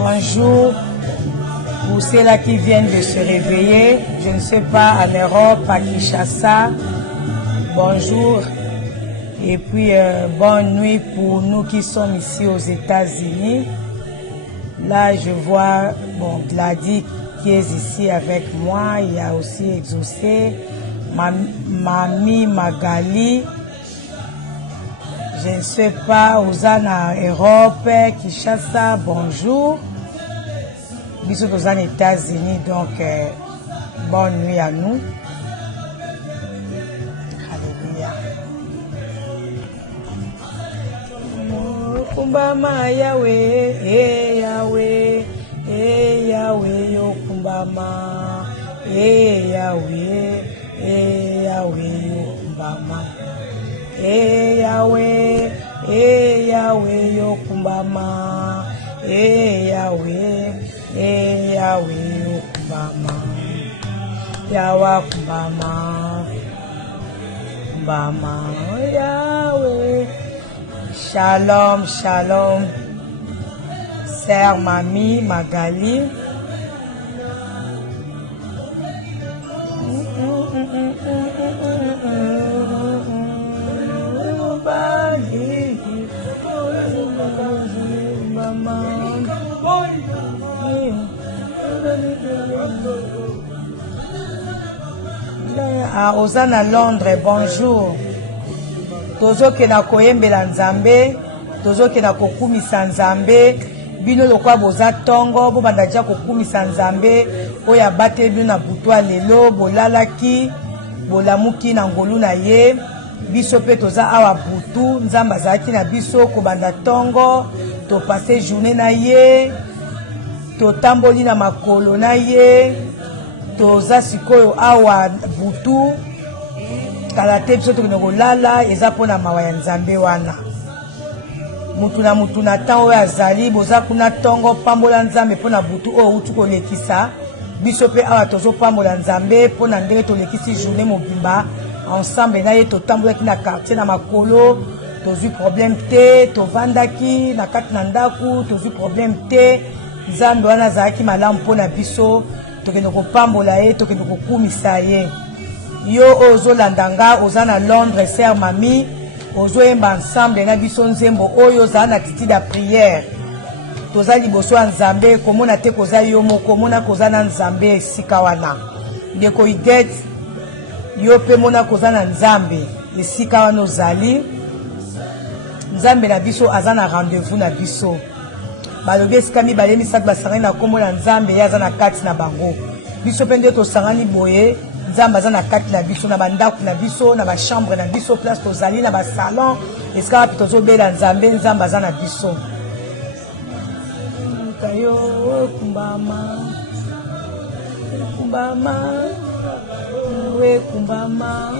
Bonjour pour ceux-là qui viennent de se réveiller. Je ne sais pas, en Europe, à Kinshasa. Bonjour. Et puis, bonne nuit pour nous qui sommes ici aux États-Unis. Là, je vois, bon, Gladys qui est ici avec moi. Il y a aussi Exaucé, Mamie Magali. Je ne sais pas, Ozana Europe, Kinshasa, bonjour. Bisous aux États-Unis, donc bonne nuit à nous. Alléluia. Kumbama Yahweh, Yahweh, Yahweh, yo kumbama, Yahweh, Yahweh, yo kumbama. Yahweh, Yahweh, yo kumbama. Yahweh, Yahweh, yo kumbama. Yahweh kumbama. Kumbama, Yahweh. Shalom, shalom. Sœur Mamie Magali. À Ozana Londres, bonjour. Tozo ke na koyembela nzambe, tozo ke na kokumisa nzambe, bino lokwa boza tongo, bo bandaja kokumisa nzambe, oya bate bino na butwa lelo, bolalaki, bolamuki na ngolu na ye, biso pe toza awa butu, nzamba azalaki na biso kobanda tongo, to passe journée na ye, to tamboli na makolo na ye, toza sikoyo awa butu, kala te biso tokende kolala eza mpona mawa ya nzambe wana. Mutu na tan oyo azali boza kuna tongo pambola nzambe mpona butu oyo utu kolekisa. Biso pe awa tozopambola nzambe mpona ndenge tolekisi journée mobimba ensemble na ye, totambolaki na quartier na makolo, tozwi problème te, tovandaki na kati na ndaku, tozwi problème te. Nzambe wana azalaki malamu mpona biso, tokende kopambola ye, tokende kokumisa ye. Yo ozolandanga oza na Londres, Sœur Mamie, ozoyemba ensemble na biso nzembo oyo za na attitude ya prière. Toza liboso ya nzambe, komona te koza yo moko, mona koza na nzambe esika wana. Ndeko Iget, yo pe mona koza na nzambe esika wana ozali. Nzambe na biso aza na rendez-vous na biso. Balobi esika mibale misato basangani na kombo na nzambe ye aza na kati na bango. Biso pe nde tosangani boye, nzambe aza na kati na biso, na bandako na biso, na bachambre na biso, place tozali na basalon, esika wapi tozobela nzambe, nzambe aza na biso. Kayo kumbama, kumbama, we kumbama.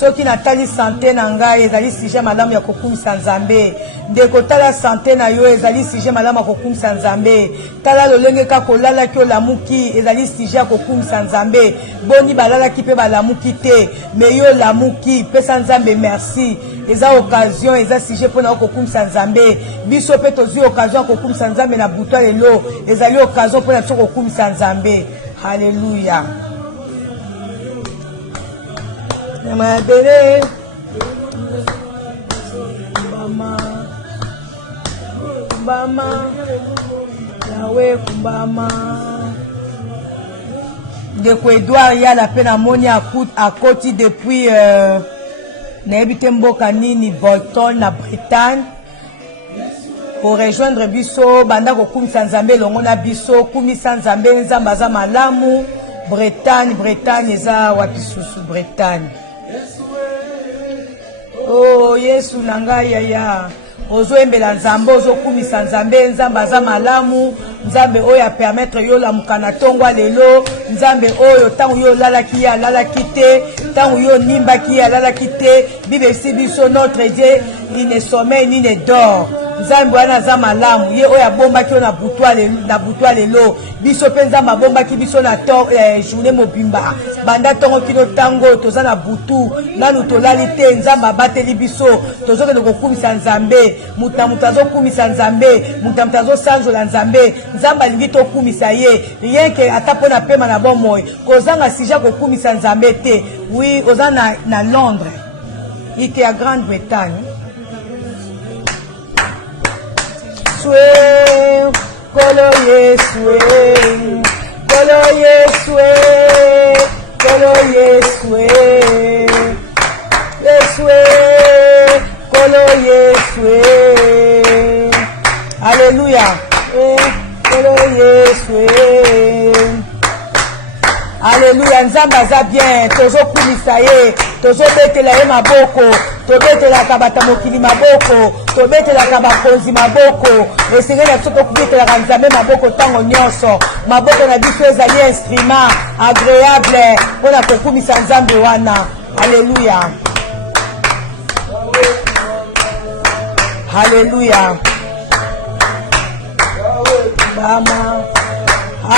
Soki natali santé na ngai ezali sujet malamu ya kokumisa nzambe. Ndeko tala santé na yo ezali sujet malamu ya kokumisa nzambe. Tala lolenge ka kolala ki olamuki ezali sujet ya kokumisa nzambe. Boni balala ki pe balamuki te, me yo lamuki pesa nzambe merci. Eza occasion, eza sujet pona kokumisa nzambe. Biso pe tozi occasion kokumisa nzambe na butwa lelo, ezali occasion pona biso kokumisa nzambe. Hallelujah. Madere kumbama, kumbama, Yahweh kumbama. Ndeko Edouard yala pe na moni akoti depuis naebite mboka nini Bolton na Bretagne pour rejoindre biso banda kokumisa nzambe longo na biso kumisa nzambe nzamba za malamu. Bretagne eza wapi susu Bretagne. Oh Yesu nanga yaya ozoembela nzambe ozokumisa nzambe nzamba za malamu, nzambe oyo a permettre yo la mukana tongwa lelo, nzambe oyo tangu yo lalaki ya lalaki te, tangu yo nimbaki ya lalaki te. Bible si biso notre Dieu il ne sommeille ni ne dort. nzambe wana za malamu ye oya bomba ki na butwa lelo biso pe nzambe bomba ki biso na journée mobimba banda tongo kino tango toza na butu nanu tolali te nzambe abateli biso tozokende kokumisa nzambe mutu azokumisa nzambe mutu azosanzola nzambe nzambe alingi tokumisa ye rien ke ata mpo na pema na bomoi kozanga sija kokumisa nzambe te oui oza na Londres ike ya Grande-Bretagne Swe, kolo Yeswe, kolo Yeswe, kolo Yeswe, Yeswe, kolo Yeswe. Alléluia. Kolo Yeswe. Alléluia. Nzamba za bien. Tozo kumisa ye. Tozo betela ye maboko. Tobetelaka bata mokili maboko, tobetelaka bakonzi maboko, esengeli na biso tokubetelaka nzambe maboko ntango nyonso, maboko na biso ezali instrument agréable mpona kokumisa nzambe wana. Alléluia. Alléluia. Mama.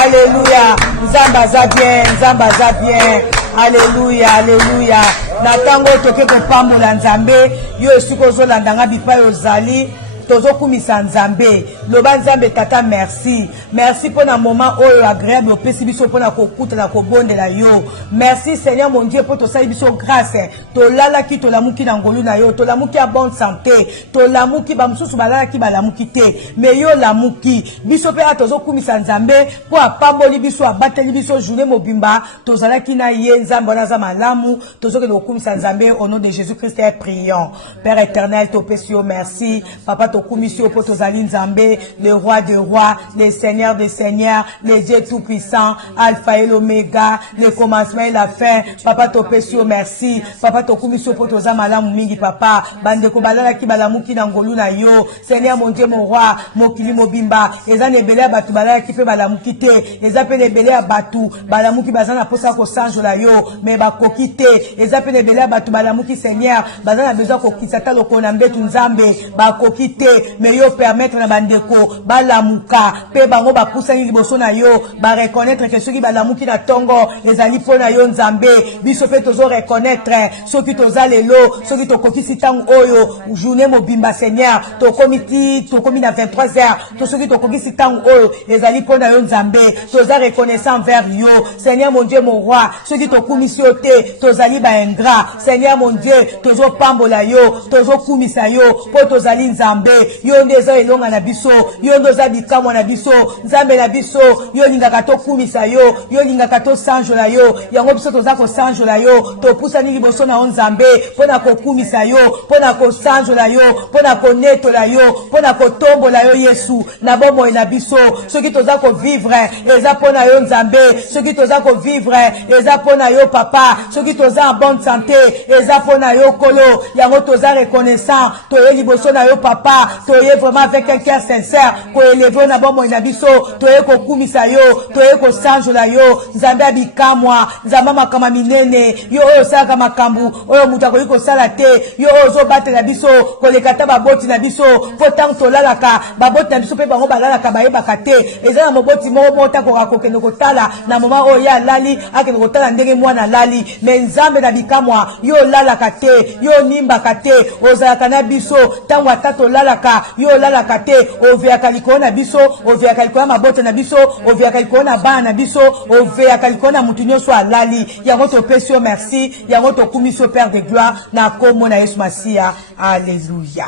Alléluia. Nzamba za bien, nzamba za bien. Alléluia, alléluia. Na tango toke kopambola nzambe yo esiko ozolandanga bipai ozali tozokumisa nzambe loba nzambe tata merci merci pour na moment oyo agréable opesi biso pona kokutana kobondela yo merci Seigneur mon Dieu pour tosali biso grâce tolalaki tolamuki na ngolu na yo tolamuki ya bonne santé tolamuki bamususu balalaki balamuki te mais yo lamuki biso pe tozokumisa nzambe po apamboli biso abateli biso journée mobimba tozalaki na ye nzambe wana za malamu tozokende kokumisa nzambe au nom de Jésus-Christ et prions. Père éternel topesi yo merci papa tokumisio po tozali nzambe le roi des rois le seigneur des seigneurs le Dieu tout puissant alpha et l'oméga le commencement et la fin papa topesi yo merci papa tokumisio po toza malamu mingi papa bandeko balalaki balamuki na ngolu na yo Seigneur mon Dieu mon roi mokili mobimba eza na ebele ya batu balalaki pe balamuki te eza pe na ebele ya batu balamuki baza na posa kosanjola yo me bakoki te eza pe na ebele ya batu balamuki Seigneur baza na besoin kokisa ta lokolo na mbetu nzambe bakoki te mais yo permettre na bandeko balamuka pe bango bapusani liboso na yo ba reconnaître que soki balamuki na tongo ezali pona yo nzambe biso pe tozo reconnaître soki toza lelo soki tokokisi tango oyo journée mobimba Seigneur tokomi na 23h to soki tokokisi tango oyo ezali pona yo nzambe toza reconnaissant envers yo Seigneur mon Dieu mon roi soki tokumisi yo te tozali ba ingrat Seigneur mon Dieu tozo pambola yo tozo kumisa yo po tozali nzambe yo ndeza elonga na biso yo ndoza bikamwa na biso nzambe na biso yo lingaka to kumisa yo lingaka to sanjola yo yango biso toza ko sanjola yo to pusani liboso na nzambe pona ko kumisa yo pona ko sanjola yo pona ko netola yo pona ko tombola yo Yesu na bomo na biso soki toza ko vivre eza pona yo nzambe soki toza ko vivre eza pona yo papa soki toza en bonne santé eza pona yo kolo yango toza reconnaissant to ye liboso na yo papa toye vraiment avec un cœur sincère ko élever na bomo na biso toye ko kumisa yo toye ko sanjola yo nzambe abikamwa nzambe makama minene yo oyo saka makambu oyo mutu akoki kosala te yo oyo ozobatela biso kolekata baboti na biso po ntango tolalaka baboti na biso mpe bango balalaka bayebaka te eza na moboti moko motakoka kokende kotala na moma oyo ye alali akende kotala ndenge mwana alali me nzambe na bikamwa yo olalaka te yo onimbaka te ozalaka na biso ntango ata tolalaka yo olalaka te oveyaka likolo na biso oveyaka likolo ya mabote na biso oveyaka likolo na bana na biso oveyaka likolo na mutu nyonso alali yango topesi yo merci yango tokumisi yo Père de gloire na kombo na Yesu Masiya. Alléluia.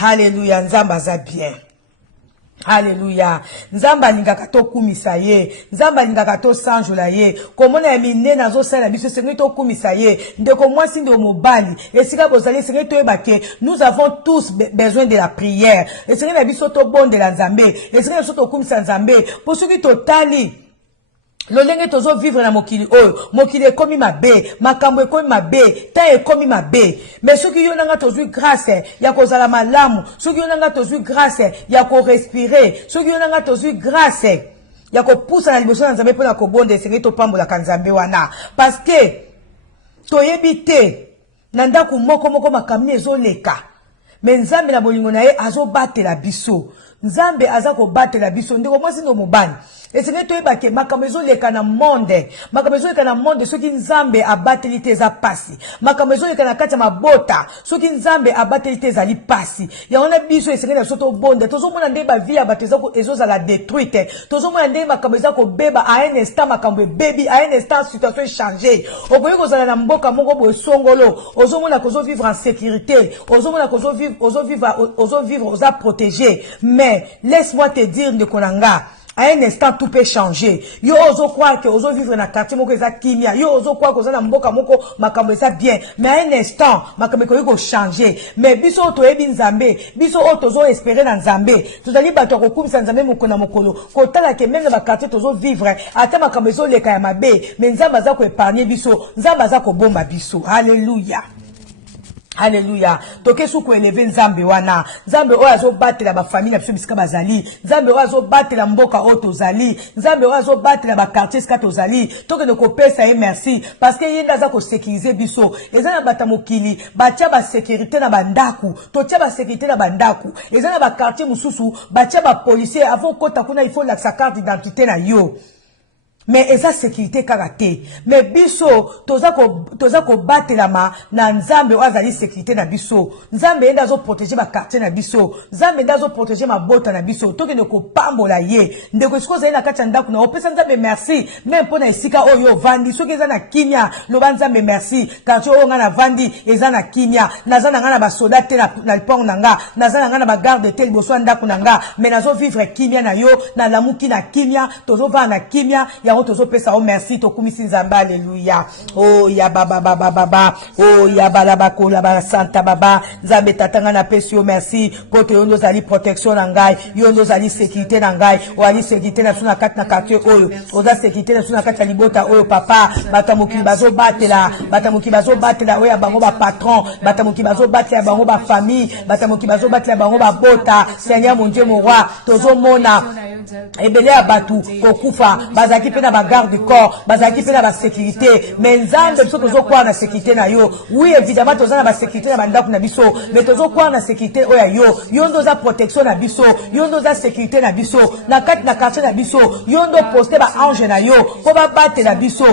Alléluia. Nzamba aza bien. Alléluia. Nzamba lingaka to kumisa ye. Nzamba lingaka to sanjola ye. Komona ya minene azosala biso sengi to kumisa ye. Ndeko mwasi ndo mobali. Esika bozali sengi to yebake. Nous avons tous besoin de la prière. Esika na biso to bonde la nzambe. Esika na biso to kumisa nzambe. Po soki to tali lolenge tozo vivre na mokili oyo mokili ekomi mabe makambo ekomi mabe ta ekomi mabe mais soki yo nanga tozwi grâce ya kozala malamu soki yo nanga tozwi grâce ya ko respirer soki yo nanga tozwi grâce ya ko poussa na liboso na nzambe pona ko bonde esengeli topambola ka nzambe wana parce que toyebi te na ndako moko makambo ezoleka mais nzambe na bolingo na ye azobatela biso. Nzambe azako batela biso ndeko mwasi ndo mobani. Esenge toyeba ke makambo ezoleka na monde, makambo ezoleka na monde soki nzambe abateli te eza pasi, makambo ezoleka na kati ya mabota soki nzambe abateli te ezali pasi. Yango na biso esenge na biso tobonda, tozomona nde bavie ya bato ezozala détruite, tozomona nde makambo eza kobeba a un instant, makambo ebebi a un instant, situation echange. Okoki kozala na mboka moko boye songolo, ozomona kozovivre en sécurité, ozomona kozovivre oza protégé, mais laisse-moi te dire ndeko na nga, à un instant tout peut changer. Yo ozo croire que ozo vivre na quartier moko eza kimia, yo ozo croire que ozo na mboka moko makambo eza bien, mais à un instant makambo ko changer. Mais biso oto ebi nzambe, biso oto zo espérer na nzambe, tozali bato ko kumisa nzambe mokona mokolo, ko tala ke même na quartier tozo vivre, ata makambo ezo leka ya mabe, mais nzambe aza ko épargner biso, nzambe aza ko bomba biso. Alléluia. Alléluia. Toke suko eleve nzambe wana. Nzambe oyo azobatela ba famille na biso bisika bazali. Nzambe oyo azobatela mboka oyo tozali. Nzambe oyo azobatela ba quartier sika tozali. Toke de kopesa ye merci parce que yenda za ko sécuriser biso. Eza na bata mokili, batia ba sécurité na bandaku. Totia ba sécurité na bandaku. Eza na ba quartier mususu, batia ba policier avant kota kuna il faut la carte d'identité na yo. Mais eza sécurité karaté. Mais biso toza ko batelama na nzambe wazali sécurité na biso. Nzambe enda zo protéger ba quartier na biso. Nzambe enda zo protéger ma bota na biso. Toke ne ko pambola ye. Ndeko siko za na kati ndaku na opesa nzambe merci. Même pona esika oyo vandi soki eza na kimia loba nzambe merci. Quartier oyo nga na vandi eza na kimia. Naza na nga na ba soldat te na lipong na nga. Naza na nga na ba garde te liboso ndaku na nga. Mais nazo vivre kimia na yo na lamuki na kimia. Tozo va na kimia ya tozo pesa o merci to kumisi nzambe. Alléluia. Oh ya baba baba baba, oh ya bala bakola ba santa baba, nzambe tatanga na pesi o merci poto yondo zali protection na ngai, yondo zali sécurité na ngai, o ali sécurité na suna kati na quartier oyo, oza sécurité na suna kati ya libota oyo papa, batamuki bazo batela oya bango ba patron, batamuki bazo batela bango ba famille, batamuki bazo batela bango ba bota. Seigneur mon Dieu mon roi, tozo mona ebele ya batu kokufa bazaki pe na ba garde corps, bazaki pe na ba sécurité, mais nzambe biso tozo kwa na sécurité na yo. Oui évidemment tozo na ba sécurité na bandaku na biso, mais tozo kwa na sécurité oya yo, yondo za protection na biso, yondo za sécurité na biso, na kati na quartier na biso, yondo poster ba ange na yo, ko ba battre na biso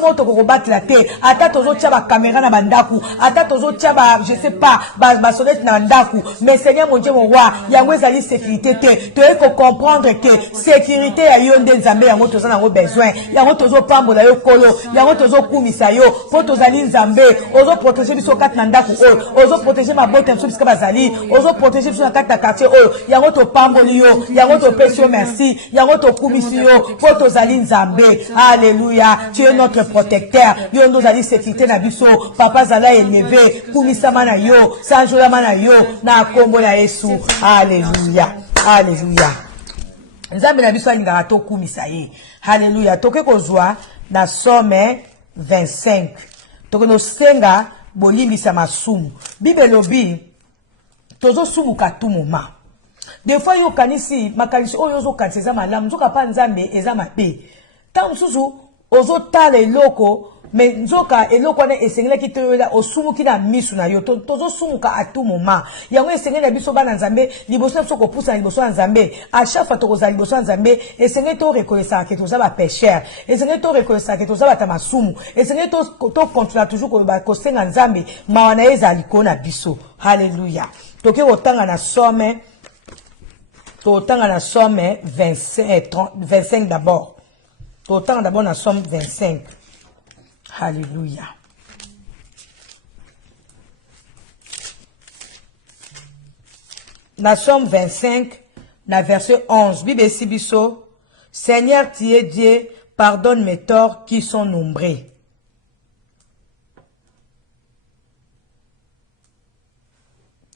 moto ko battre la te, ata tozo tia ba caméra na bandaku, ata tozo tia ba je sais pas ba sonnette na bandaku, mais Seigneur mon Dieu mon roi, yango ezali sécurité te, to eko comprendre que sécurité ya yo nde nzambe yango toza na besoin, yango tozo pambola yo kolo, yango tozo kumisa yo, po tozali nzambe, ozo protéger biso kati na ndaku oyo, ozo protéger mabota biso bisika bazali, ozo protéger biso na kati na quartier oyo, yango to pamboli yo, yango to pesi yo merci, yango to kumisi yo, po tozali nzambe. Alléluia. Tu es notre protecteur, yo ndo zali sécurité na biso, papa zala élevé, kumisa mana yo, sanjola mana yo, na kombo na Yesu. Alléluia. Alléluia. Nzambe na biso alingaka to kumisa ye. Alléluia. Toke kozwa na Somme 25. Toke no senga bolimbisa masumu. Bible lobi tozo sumu katumuma. Des fois yo kanisi makanisi oyo zo kanisa malamu, nzoka pa nzambe eza mabe. Tam susu ozo tala eloko, mais nzoka eloko na esengela kitoyola osumu kina misu na yo, tozo sumu ka atumuma. Yango esengela biso bana nzambe liboso biso ko poussa liboso nzambe. À chaque fois tokozali liboso nzambe, esengela to reconnaître que toza ba pécheur, esengela to reconnaître que toza ba tamasumu, esengela to continuer toujours ko senga nzambe mawana ezali kona biso. Alléluia. Toke otanga na Somme, totanga na Somme 25 d'abord. Totanga d'abord na Somme 25. Alléluia. Na Somme 25, na verset 11. Bible Sibiso, Seigneur, tu es Dieu, pardonne mes torts qui sont nombreux.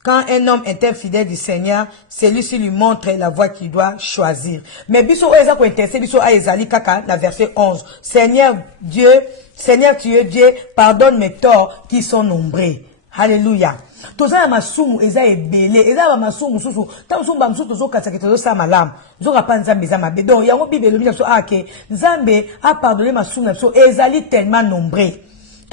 Quand un homme est infidèle du Seigneur, celui-ci lui montre la voie qu'il doit choisir. Mais biso oeza ko intéressé biso a ezali kaka na verset 11. Seigneur tu es Dieu, pardonne mes torts qui sont nombreux. Alléluia. Toza ya masumu eza ebele, eza ba masumu susu. Ta masumu ba msusu tozo katsa ke tozo sa malamu. Zoka pa nzambe za mabe. Donc yango Bible lobi na so ake, nzambe a pardonné masumu na so ezali tellement nombreux.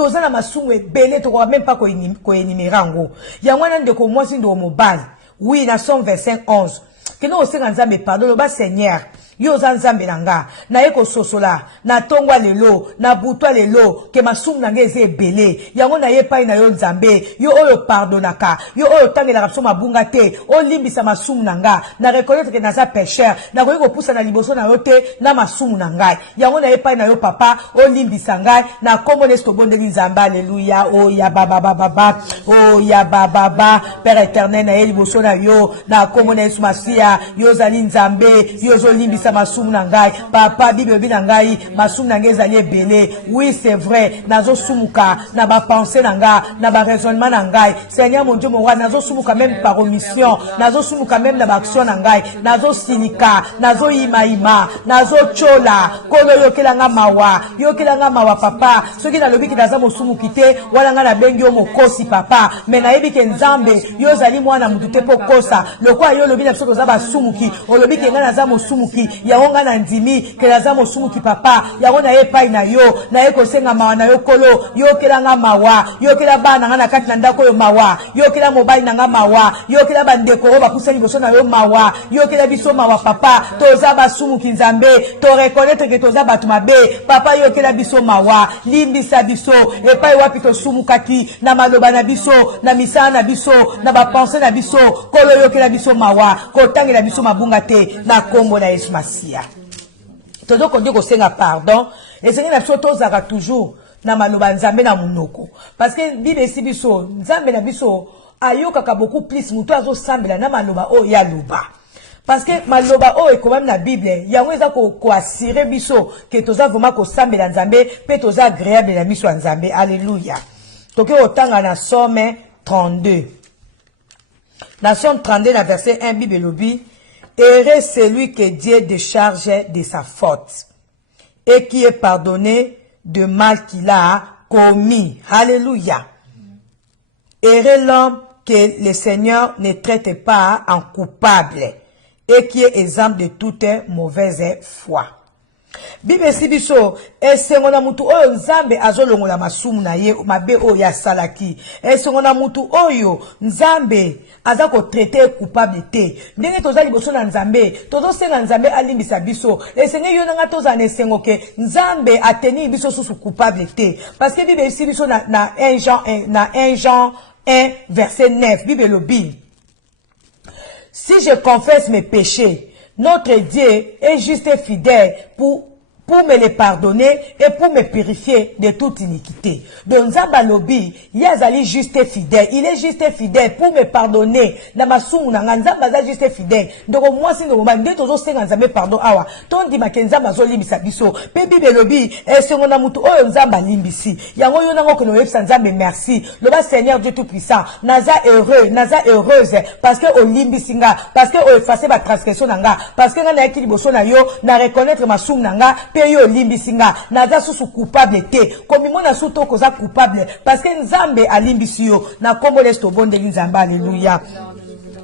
tozana masumu ebele to même pas ko énumérango yango na ndeko mwasi ndo mobali. Oui, na Somme 25:11 que nous aussi nzambe pardon le bas Seigneur yo nzambe nanga na eko sosola na tongwa lelo na butwa lelo ke masumu nanga eze ebele yango na ye pai na yo nzambe yo oyo pardonaka yo oyo tangela rapso mabunga te o limbisa masumu nanga na reconnaître que naza pécheur na ko poussa na liboso na yo te na masumu nanga yango na ye pai na yo papa o limbisa ngai na kombo nesto bondeli nzambe. Alléluia. Oh ya baba baba oh ya baba Père éternel na ye liboso na yo na kombo na Yesu Masia yo zali nzambe yo zo limbisa masumu nangai papa bible binangai masumu nangai zali ebele. Oui c'est vrai nazo sumuka na ba pensée nanga na ba raisonnement nangai Seigneur mon Dieu mon roi nazo sumuka même par omission nazo sumuka même na ba action nangai nazo sinika nazo ima nazo chola kono yokelanga mawa papa soki na lobi ki naza mosumuki te wala nga na bengi yo mokosi papa mais nayebi ke nzambe yo zali mwana mutu te po kosa lokwa yo lobi na biso toza basumuki olobi ke nga naza mosumuki yango nga na ndimi ke naza mosumuki papa yango na ye pai na yo na ye kosenga mawa na yo kolo yokelanga mawa yokela bana nga na kati na ndako yo mawa yokela mobali na nga mawa yokela bandeko oyo bapusa liboso na yo mawa yokela biso mawa papa toza basumuki nzambe to reconnaître ke toza bato mabe papa yokela biso mawa limbisa biso epai wapi tosumukaki na maloba na biso na misala na biso na bapense na biso kolo yokela biso mawa kotangela biso mabunga te na kombo na Yesu Masia. Todo kondi kosenga pardon esengi na biso tozaka toujours na maloba nzambe na munoko parce que bible esi biso nzambe na biso ayokaka beaucoup plus mutu azosambela na maloba oyo ya loba parce que maloba oyo ekomami na bible yango eza koassire biso ke toza vraiment kosambela nzambe pe toza agréable na miso ya nzambe. Alléluia. Toke otanga na Somme 32 na Somme 32 na verset 1 bible lobi heureux celui que Dieu décharge de sa faute et qui est pardonné de mal qu'il a commis. Alléluia. Heureux l'homme que le Seigneur ne traite pas en coupable et qui est exempt de toute mauvaise foi. Bible si biso esengo na mutu oyo nzambe azolongola masumu na ye mabe oyo ya salaki esengo na mutu oyo nzambe aza ko traiter coupable te ndenge toza liboso na nzambe tozo senga nzambe alimbisa biso esenge yo nanga toza na esengo ke nzambe ateni biso susu coupable te parce que Bible si biso na 1 Jean 1 verset 9 Bible lobi si je confesse mes péchés notre Dieu est juste et fidèle pour me les pardonner et pour me purifier de toute iniquité. Donc Nzamba lobi, yazali juste et fidèle. Il est juste et fidèle pour me pardonner. Na masumu na Nzamba za juste et fidèle. Donc moi si nous mande tozo senga Nzambe pardon awa. Ton di makenza zo limbisa biso. Pe Bible lobi, esengo na mutu oyo Nzamba limbisi. Yango yo nango kono yebisa Nzambe merci. Loba Seigneur Dieu tout puissant. Naza heureux, naza heureuse parce que o limbisi nga, parce que o effacer ba transgression nga, parce que nga na yaki liboso na yo na reconnaître masumu nga. Yo limbisinga naza susu coupable te comme mona suto koza coupable parce que nzambe alimbisi yo na kombo lesto bondeli nzambe. Alléluia.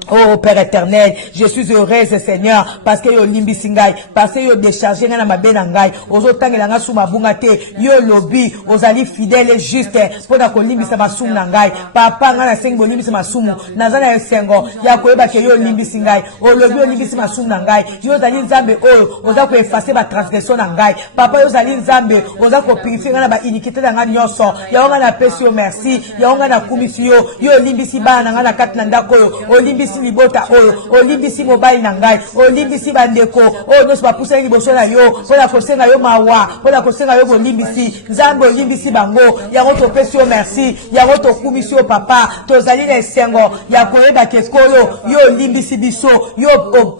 Oh Père éternel, je suis heureuse Seigneur parce que yo limbisi ngai, parce que yo déchargé na mabe na ngai, ozotangela nga suma bunga te, yo lobi ozali fidèle et juste pour na ko limbisa masumu na ngai. Papa nga na sengi bo limbisa masumu, naza na esengo ya koyeba ke yo limbisi ngai, o lobi o limbisi masumu na ngai, yo zali nzambe oyo oza ko effacer ba transgression na ngai. Papa yo zali nzambe oza ko purifier nga na ba iniquité na ngai nyonso. Ya nga na pesi yo merci, ya nga na kumisi yo limbisi bana nga na kati na ndako o limbisi libota oyo olimbisi mobali na ngai olimbisi bandeko oyo nyonso bapusa liboso na yo mpona kosenga yo mawa mpona kosenga yo bolimbisi nzambe olimbisi bango yango topesi yo merci yango tokumisi yo papa tozali na esengo ya koyeba kekolo yo olimbisi biso yo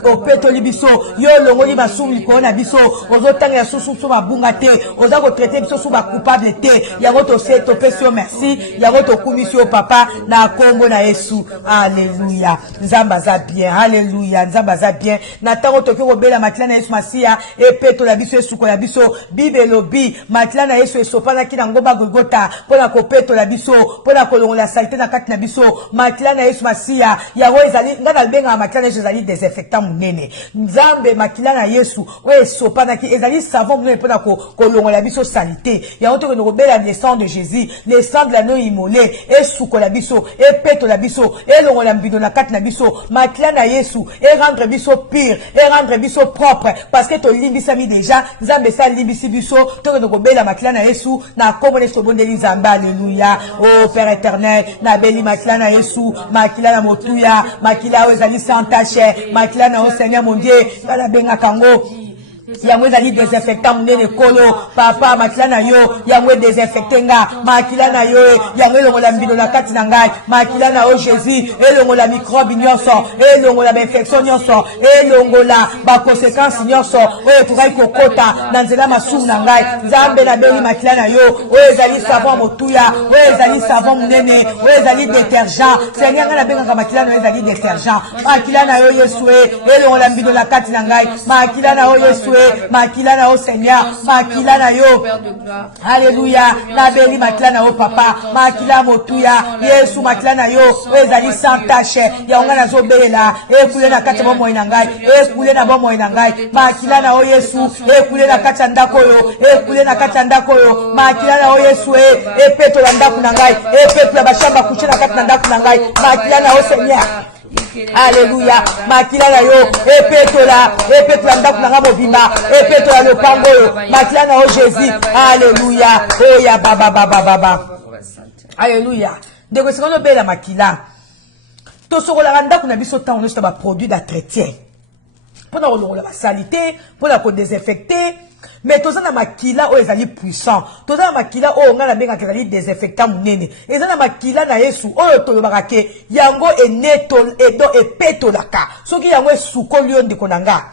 opetoli biso yo olongoli masumu likolo na biso ozotangela susu mabunga te oza kotraite biso su bacoupable te yango topesi yo merci yango tokumisi yo papa na kombo na Yesu. Alléluia. Nzambaza bien. Alléluia. Nzambaza bien. Natango toki robela makila na Yesu Masia. Epeto la biso esuko la biso. Bible lobi. Makila na Yesu esopana ki na ngomba Golgotha. Pona kopeto la biso. Pona kolongo la salite na kati na biso. Makila na Yesu Masia. Yawo ezali. Nga na benga makila na Yesu ezali désinfectant munene. Nzambe makila na Yesu. Oye esopana ki. Ezali savon munene pona kolongo la biso salite. Yawo toko robela le sang de Jésus. Le sang de l'agneau immolé. Esuko la biso. Epeto la biso. Elongo la mbido na kati na biso. Makila na Yesu. Et rendre biso pire. Et rendre biso propre. Parce que to limbisa mi déjà. Nzambe sa limbisi biso. Toko no kobela makila na Yesu. Na komo ne sobondeli Nzamba. Alléluia. Oh Père éternel. Na beli makila na Yesu. Makila na motuya. Makila o ezali sans tache. Makila na o Seigneur mon Dieu. Na benga kango. Yango ezali désinfectant munene kolo papa makila na yo yango désinfecté nga makila na yo yango elongola mbido na kati na ngai makila na o Jésus elongola microbe nyonso elongola ba infection nyonso elongola ba conséquences nyonso oyo tozali kokota na nzela masumu na ngai Nzambe na beli makila na yo oyo ezali savon motuya oyo ezali savon munene oyo ezali détergent Seigneur nga na bengaka makila na yo ezali détergent makila na yo Yesu elongola mbido na kati na ngai makila na yo Yesu makila na o Seigneur makila na yo Alléluia na beli makila na o papa makila motuya Yesu makila na yo ezali sans tache ya onga na zobelela ekule na kati bomo ina ngai ekule na bomo ina ngai makila na o Yesu ekule na kati ndako yo ekule na kati ndako yo makila na o Yesu epeto la ndako na ngai epeto la bashamba kuchina kati na ndako na ngai makila na o Seigneur Alléluia. Makila na yo epetola ndaku na ngamo bimba epetola le pango yo makila na o Jésus. Alléluia. Oh ya baba. Alléluia. Ndeko sekono bela makila. To sokola ndaku na biso ta on ba produit d'entretien. Pour na kolongola ba salité, pour la ko désinfecter. Mais tous na makila o ezali puissant. Tous na makila o nga na benga ezali désinfectant munene. Ezana makila na Yesu o to lobaka ke yango eneto edo epetolaka. Soki yango esuko lio ndiko nanga.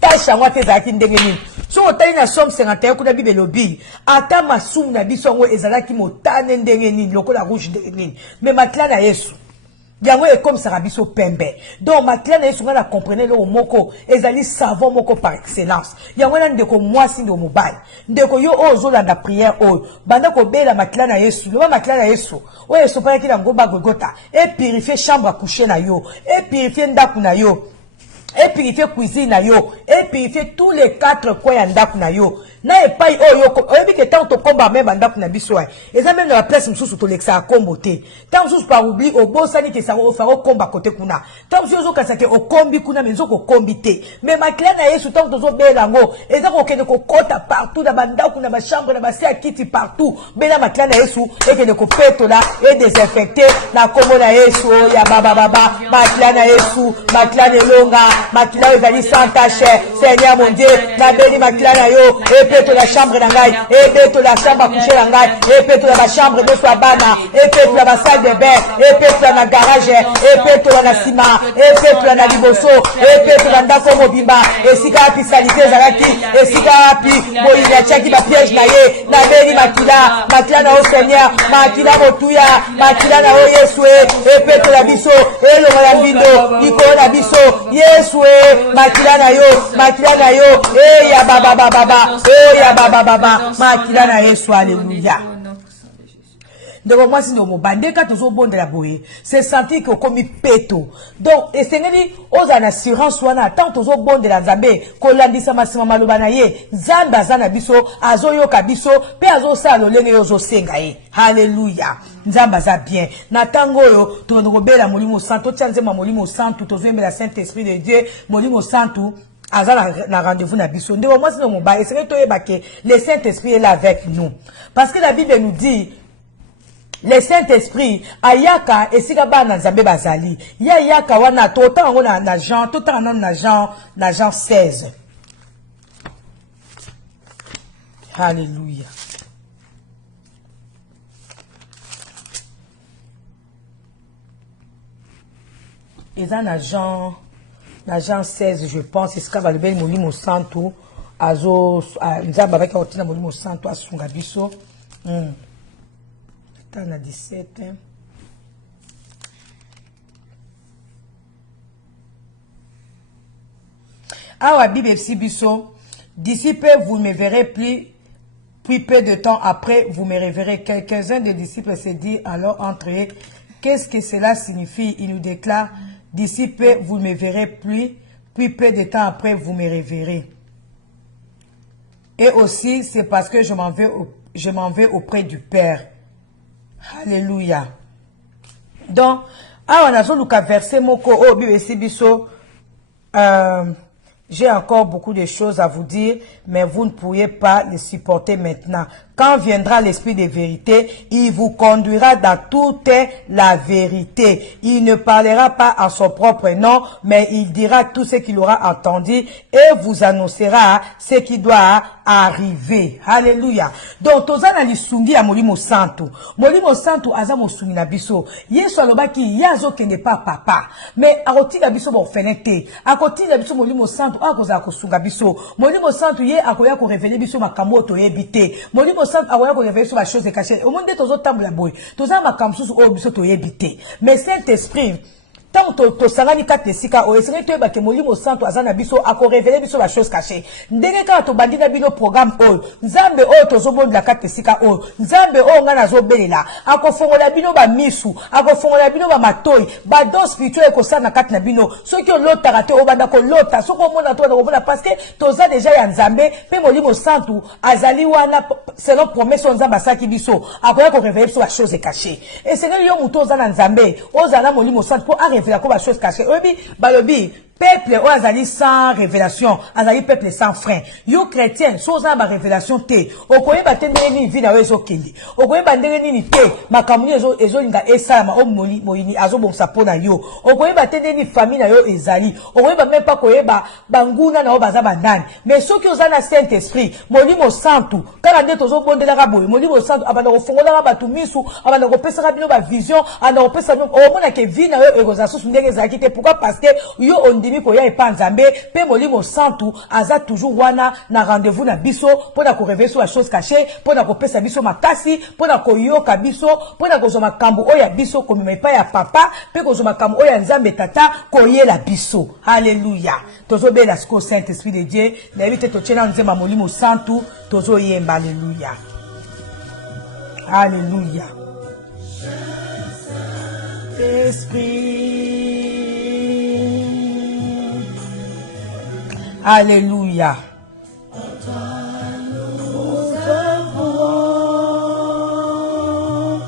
Tasha ngwa te zaki ndenge nini. So otali na Somme 51 kuna Bible lobi. Ata masumu na biso ngo ezalaki motane ndenge nini lokola rouge ndenge nini. Mais makila na Yesu yango est comme ça biso pembe. Donc makila na Yesu ngana comprenez le moko ezali savon moko par excellence. Yango na ndeko mwasi ndo mobile. Ndeko yo ozola na prière o. Banda ko bela makila na Yesu. Le makila na Yesu. O Yesu pa yakila ngomba Golgotha. Et purifier chambre à coucher na yo. Et purifier ndaku na yo. Et purifier cuisine na yo. Et purifier tous les 4 coins ya ndaku na yo. Na epai oyo oyebi ke tant to komba même ndaku na biso ai eza même la place mususu to lexa kombo te tant mususu pa oubli obosani ke sa ofaro komba côté kuna tant mususu zo kasake okombi kuna menzo ko kombi te mais makila na Yesu tant to zo bela ngo eza ko kende ko kota partout na bandaku na ba chambre na ba sia kiti partout bela makila na Yesu ekende ko petola et désinfecter na kombo na Yesu ya baba makila na Yesu makila de longa makila ezali sans tache Seigneur mon Dieu na beli makila na yo epeto la chambre na ngai epeto la chambre à coucher na ngai epeto la chambre de soi bana epeto la salle de bain epeto la garage epeto la sima epeto la liboso epeto la ndako mobimba esika api salité ezalaki esika api moyini atiaki ba piège na ye na beli makila na o Seigneur makila motuya makila na o Yesu epeto la biso elongo la mbindo likolo na biso Yesu makila na yo ya baba oh ya baba makila na Yesu. Alléluia. Donc moi si nous bandeka toujours bon de la boye c'est sentir que comme peto donc et c'est ngeli aux en assurance wana tant toujours bon de la Nzambe ko landisa masima maloba na ye Nzambe azana biso azoyoka biso pe azosa lolenge yozo senga ye. Alléluia. Nzambe aza bien na tango yo to ngobela molimo santo tianzema molimo santo to zembe la Saint-Esprit de Dieu molimo santo azala na rendez-vous na biso ndeko moi si nous ba essayer to yebake le Saint-Esprit est là avec nous parce que la Bible nous dit le Saint-Esprit ayaka esika bana Nzambe bazali ya yaka wana to tango na Jean to tango na Jean 16. Alléluia. Eza na Jean 16 je pense c'est ce qu'a valé molimo santo azo Nzambe avec otina molimo santo asunga biso. Attends na 17. Awa Bible Sibiso, d'ici peu, vous ne me verrez plus, puis peu de temps après, vous me reverrez. Quelques-uns des disciples se disent alors entre eux, qu'est-ce que cela signifie? Il nous déclare, d'ici peu, vous ne me verrez plus, puis peu de temps après, vous me reverrez. Et aussi, c'est parce que je m'en vais auprès du Père. Alléluia. Donc, on a le verset moko au Bible. J'ai encore beaucoup de choses à vous dire, mais vous ne pourriez pas les supporter maintenant. Quand viendra l'Esprit de vérité, il vous conduira dans toute la vérité. Il ne parlera pas en son propre nom, mais il dira tout ce qu'il aura entendu et vous annoncera ce qui doit arriver. Alléluia. Donc, tozana lisungi ya Molimo Santo. Molimo Santo aza mosungi na biso. Yesu alobaki yazo kende pa papa. Mais akoti na biso bo fenete. Akoti na biso Molimo Santo akoza kosunga biso. Molimo Santo ye akoya ko révéler biso makambo to yebite. Molimo Santo akoya ko révéler sur la chose cachée. Au monde tozo tambola boy. Toza makambo susu o biso to yebite. Mais Saint-Esprit tant to sangani kate sika o esenge to ba ke Molimo Santo azana biso ako révéler biso la chose cachée. Ndenge ka to bandina bino programme o nzambe o to zo bonda kate sika o nzambe o ngana zo belela ako fongola bino ba misu ako fongola bino ba matoi ba don spirituel ko sana kate na bino soki o lota kate o banda ko lota soko mona to na ko parce que toza déjà ya nzambe pe Molimo Santo azali wana selon promesse nzamba saki biso akoya ko révéler biso la chose cachée et c'est que yo muto za na nzambe o za na Molimo Santo po révéler quoi chose cachée obi balobi peuple ou azali sans révélation azali peuple sans frein yo chrétien soza ba révélation te okoye ba tendeli ni vie na wezo kendi okoye ba ndeli ni te makamuni ezo linga esama o moyini azo bonsa pona yo okoye ba tendeli famille na yo ezali okoye ba même pas koyeba banguna na o baza bandani mais soki ozana Saint Esprit Molimo Santo kana nde tozo bondela ka boye Molimo Santo abana ko fongola ka batu misu abana ko pesa ka bino ba vision ana ko pesa o mona ke vie na yo egoza susu ndenge ezaki te pourquoi parce que yo on koya epa nzambe pe Molimo Santo aza toujours wana na rendez-vous na biso pona ko révéler sur la chose cachée pona ko pesa biso makasi pona ko yoka biso pona ko zo makambo oya biso ko mepa ya papa pe ko zo makambo oya nzambe tata ko yela biso. Alléluia. Tozo be la Saint-Esprit de Dieu na évite to tchena nzema Molimo Santo tozo yemba. Alléluia. Alléluia. Esprit. Alléluia.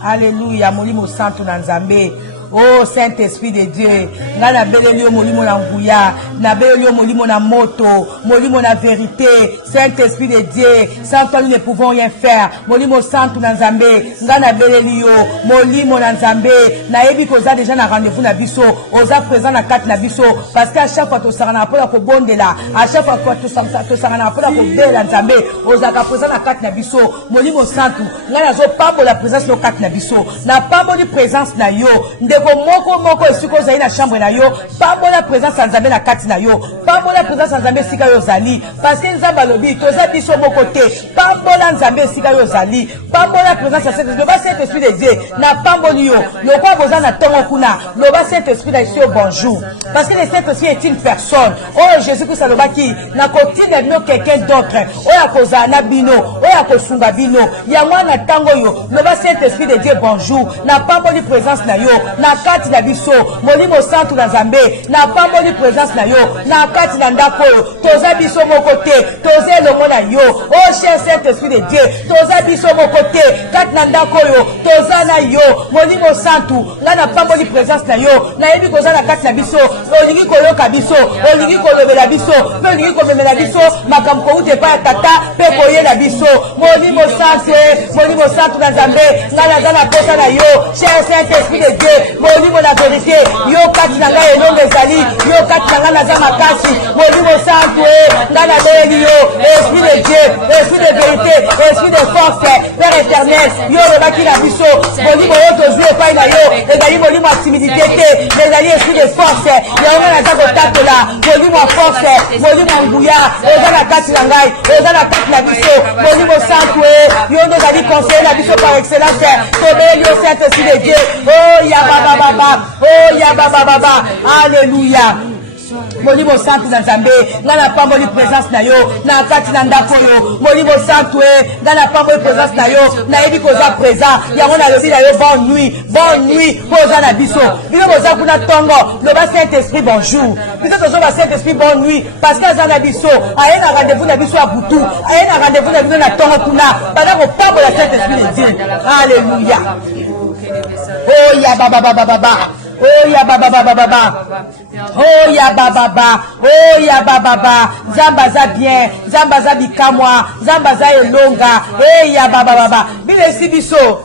Alléluia. Molimo Santo na Nzambe. Oh Saint-Esprit de Dieu, nga na beleli Molimo na nguya, na beleli Molimo na moto, Molimo na vérité. Saint-Esprit de Dieu, sans toi nous ne pouvons rien faire. Molimo Santo na Nzambe, nga na beleli yo, Molimo na Nzambe, na yebi koza déjà na rendez-vous na biso, oza présent na carte na biso, parce qu'à chaque fois to sarana pola ko bondela, à chaque fois to sarana pola ko bela Nzambe, oza ka présent na carte na biso, Molimo Santo, nga na zo pas pour la présence na carte na biso, na pas pour la présence na yo. Moko esiko zali na chambre na yo pas la présence ya Nzambe na kati na yo pas la présence ya Nzambe sika yo zali parce que Nzambe lobi toza biso moko te pas la Nzambe sika yo zali pas la présence ya Saint-Esprit de Dieu na pamboli yo lokwa boza na tongo kuna loba Saint-Esprit na ici bonjour parce que le Saint-Esprit est une personne oh Jésus-Christ alobaki na kotina bino quelqu'un d'autre oya koza na bino oya kosunga bino ya mwana tango yo loba Saint-Esprit de Dieu bonjour na pamboli présence na yo na kati na biso Molimo Santo na Nzambe na pamboli présence na yo na kati na ndako yo toza biso moko te toza elongo na yo oh cher Saint-Esprit de Dieu toza biso moko te kati na ndako yo toza na yo Molimo Santo nga na pamboli présence na yo na yebi koza na kati na biso olingi koyoka biso olingi kolobela biso pe olingi komemela biso makambo koute pa ya tata pe koyela biso Molimo Santo na Nzambe nga naza na posa na yo cher Saint-Esprit de Dieu Molimo na vérité yo kati na ngai elongo ezali yo kati na ngai naza makasi Molimo Santo nga na leli yo Esprit de Dieu Esprit de vérité Esprit de force Père éternel yo lobaki na biso Molimo oyo tozwi epai na yo ezali Molimo ya timidité te ezali Esprit de force yango naza kotatola Molimo ya force Molimo ya nguya eza na kati na ngai eza na kati na biso Molimo Santo yo nde ozali conseiller na biso par excellence tobeli yo Saint-Esprit de Dieu oh ya baba oh ya baba alléluia molimo santu na nzambe nga na pamboli présence na yo na kati na ndako yo molimo santu nga na pamboli présence na yo nayebi koza présent yango nalobi na yo bonne nuit po oza na biso bino boza kuna tongo loba Saint-Esprit bonjour biso tozoba Saint-Esprit bonne nuit parce que aza na biso aye na rendez-vous na biso ya butu aye na rendez-vous na biso na tongo kuna bana kopambola Saint-Esprit de Dieu. Alléluia. Oh ya baba baba baba. Oh ya baba baba baba. Oh ya baba baba. Oh ya baba baba. Zamba za bien, zamba za bikamwa, zamba za elonga. Oh ya baba baba. Bile si biso.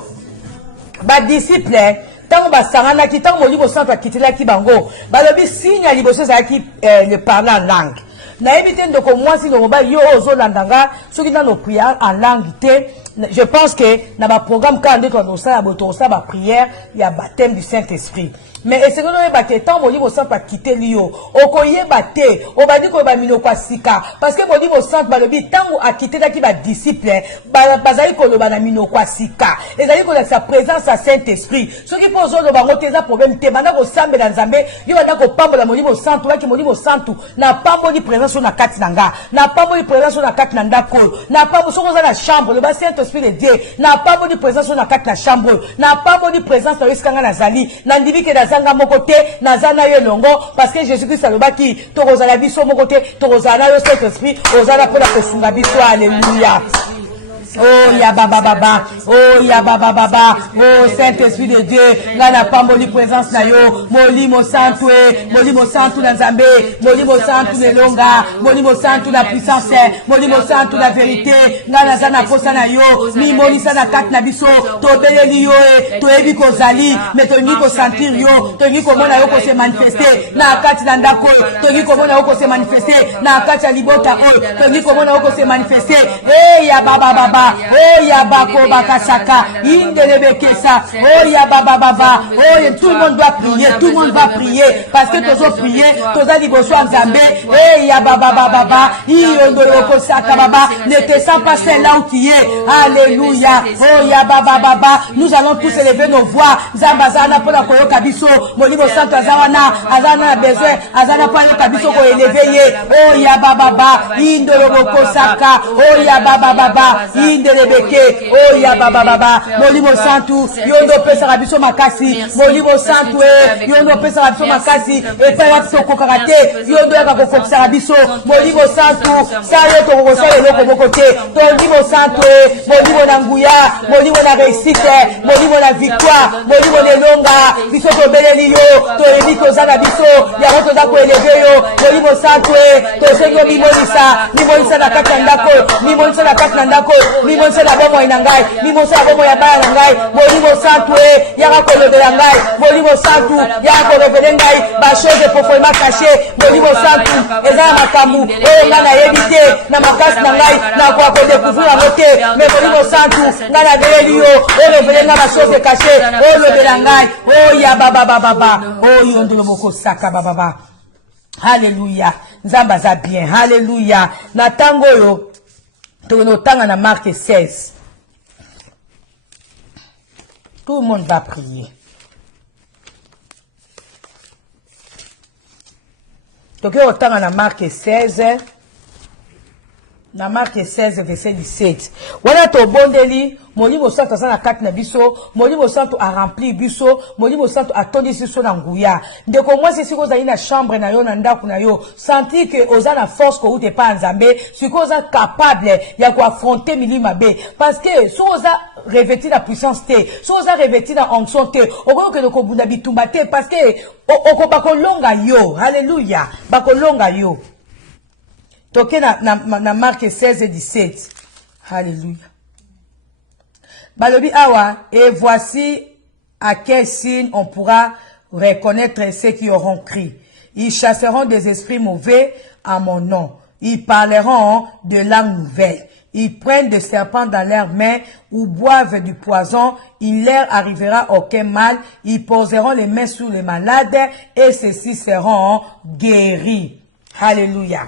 Ba disciple tant basangana ki tant molimo santo akitela ki bango. Balobi signe liboso za ki le parler en langue. Na évité ndoko mwasi no ba yo ozo landanga soki na no prière en langue te. Je pense que dans le programme quand on a la prière, il y a baptême du Saint-Esprit. Mais c'est que nous avons tant de gens qui quitter l'io. On connaît baptême. On va dire qu'on va mino kwasika. Parce que mon niveau centre va le dire tant à quitter là qui va disciple. Bazali qu'on va na mino kwasika. Et zali qu'on a sa présence à Saint-Esprit. Ceux qui posent le bango teza problème te bana ko sambe dans Zambé. Yo bana ko pambo la mon niveau centre. Wa ki mon niveau centre. Na pambo ni présence sur na kati nanga. Na pambo ni présence sur na kati nanda ko. Na pambo sur na chambre. Le Saint-Esprit de Dieu. Na pambo ni présence sur na kati na chambre. Na pambo ni présence na iskanga na zali. Na ndibi ke zanga mokote nazana yo longo parce que Jésus-Christ alobaki tokozala biso mokote tokozala yo Saint-Esprit ozala pour la kosunga biso. Alléluia. Oh ya baba baba, oh ya baba baba, oh Saint-Esprit de Dieu, là na pamboli présence na yo, molimo santu na nzambe, molimo santu le longa, molimo santu la puissance, molimo santu la vérité, nga na zana posa na yo, mi molisa na kat na biso, to beleli yo to ebi ko zali, mais to ni ko sentir yo, to ni ko mona yo ko se manifester, na kat na ndako, to ni ko mona yo ko se manifester, na kat ya libota to ni ko mona yo ko se manifester, ya baba baba. Oh ya bako bakasaka indelebekesa. Oh ya baba baba. Oh tout le monde doit prier, tout le monde va prier parce que tous prier, tous allez bonsoir Nzambe. Eh ya baba baba. Indolebekosaka baba. Ne te sens pas seul là où tu es. Alléluia. Oh ya baba baba. Nous allons tous élever nos voix. Zambazana pour la koyoka biso. Molimo santo azawana, azana besoin, azana pour yoka biso ko élever. Oh ya baba baba. Indolebekosaka. Oh ya baba baba. Indelebeke, oh ya baba baba, molimo santu, yondo pesa rabiso makasi, molimo santu, yondo pesa rabiso makasi, et pas biso kokarate, yondo ya kokokisa rabiso, molimo santu, sale to kokosala eloko bokote, molimo santu, molimo na nguya, molimo na réussite, molimo na victoire, molimo nelonga, biso to beleli yo, to ebi kozana biso, ya roto da ko eleve yo, molimo santu, to sengo mimonisa na kati ndako, mimonisa na kati ndako. Mimo se la bomo inangai, mimo se la bomo ya baya nangai, molimo santu yaka kolobela ngai, molimo santu yaka kolobela ngai, ba chose profondément cachée, molimo santu eza makambu, nga na yebite na makasi na ngai, na kwa ko découvrir en côté, mais molimo santu nga na beleli yo, olobela nga ba chose cachée, olobela ngai, ya baba baba, yondo boko saka baba. Alléluia. Nzamba za bien. Alléluia. Na tango yo Tonotanga na Marc 16. Tout le monde va prier. Tonotanga na Marc 16. Na Marc 16 verset 17. Wana to bondeli, molimo santo na kati na biso, molimo santo a rempli biso, molimo santo a tondi biso na nguya. Ndeko mwasi siko za ina chambre na yo na ndaku na yo, senti que oza na force ko ute pa nzambe, siko oza capable ya ko affronter milima be. Parce que so oza revêti la puissance te, so oza revêti la onction te, oko ke ko bunda bitumba te parce que oko bakolonga yo. Alléluia. Bakolonga yo. Toke na Marc 16 et 17. Alléluia. Balobi awa, et voici à quel signe on pourra reconnaître ceux qui auront crié. Ils chasseront des esprits mauvais à mon nom. Ils parleront de langues nouvelles. Ils prennent des serpents dans leurs mains ou boivent du poison. Il leur arrivera aucun mal. Ils poseront les mains sur les malades et ceux-ci seront guéris. Alléluia.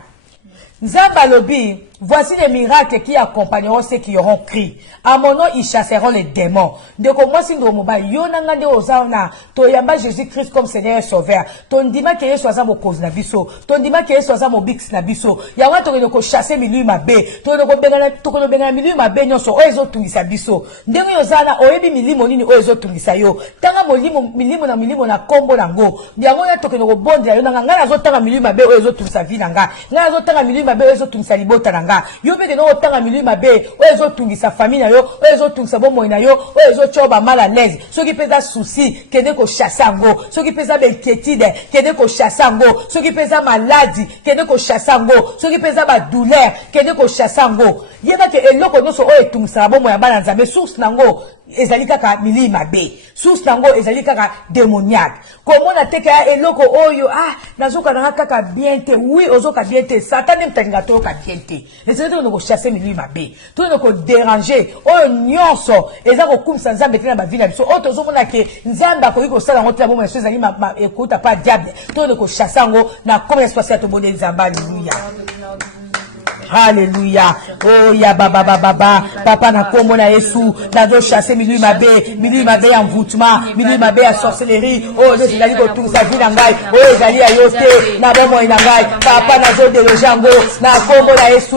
Nzamba lobi, Voici les miracles qui accompagneront ceux qui auront crié. À mon nom, ils chasseront les démons. De comment si nous mobile, yonanga de ozana, to yamba Jésus-Christ comme Seigneur et Sauveur. Ton dima que soit ça mon cause na biso. Ton dima que soit ça mon bix na biso. Yawa to ko chasser milieu mabe. To ko benga milieu mabe nyonso o ezo tungisa biso. Ndenge yozana oyebi milimo nini o ezo tungisa yo. Tanga milimo na kombo nango. Yango ya to ko bondela yo nanga ngana zo tanga milieu mabe o ezo tungisa vi nanga. Ngana zo tanga milieu mabe o ezo tungisa libota nanga. Yo be no tanga milieu mabe o ezo tungisa famille na yo o ezo tungisa bomo na yo o ezo choba mal à l'aise ceux qui pesa souci kende ko chassango ceux qui pesa inquiétude kende ko chassango ceux qui pesa maladie kende ko chassango ceux qui pesa ba douleur kende ko chassango yeba ke eloko no so o etungisa bomo ya bana nzambe source nango ezali kaka milieu mabe source nango ezali kaka démoniaque comment na teka eloko oyo nazoka na kaka bien te oui ozoka bien te satan mtalinga to ka bien te ezali to ko chasser milieu mabe to ko déranger oyo nyonso eza ko kumisa nzambe tena ba vie na biso o to zomona ke nzambe akoki ko sala ngoti bomo yeso ezali écoute pas diable to ko chasser ngo na comme espace to bone nzamba alléluia. Alléluia. Oh ya baba papa na kombo na Yesu na do chasser milieu mabe envoûtement milieu mabe à sorcellerie oh je suis allé ko tout sa vie na ngai oh ezali ayote na bomo na ngai papa na zo de lojango na kombo na Yesu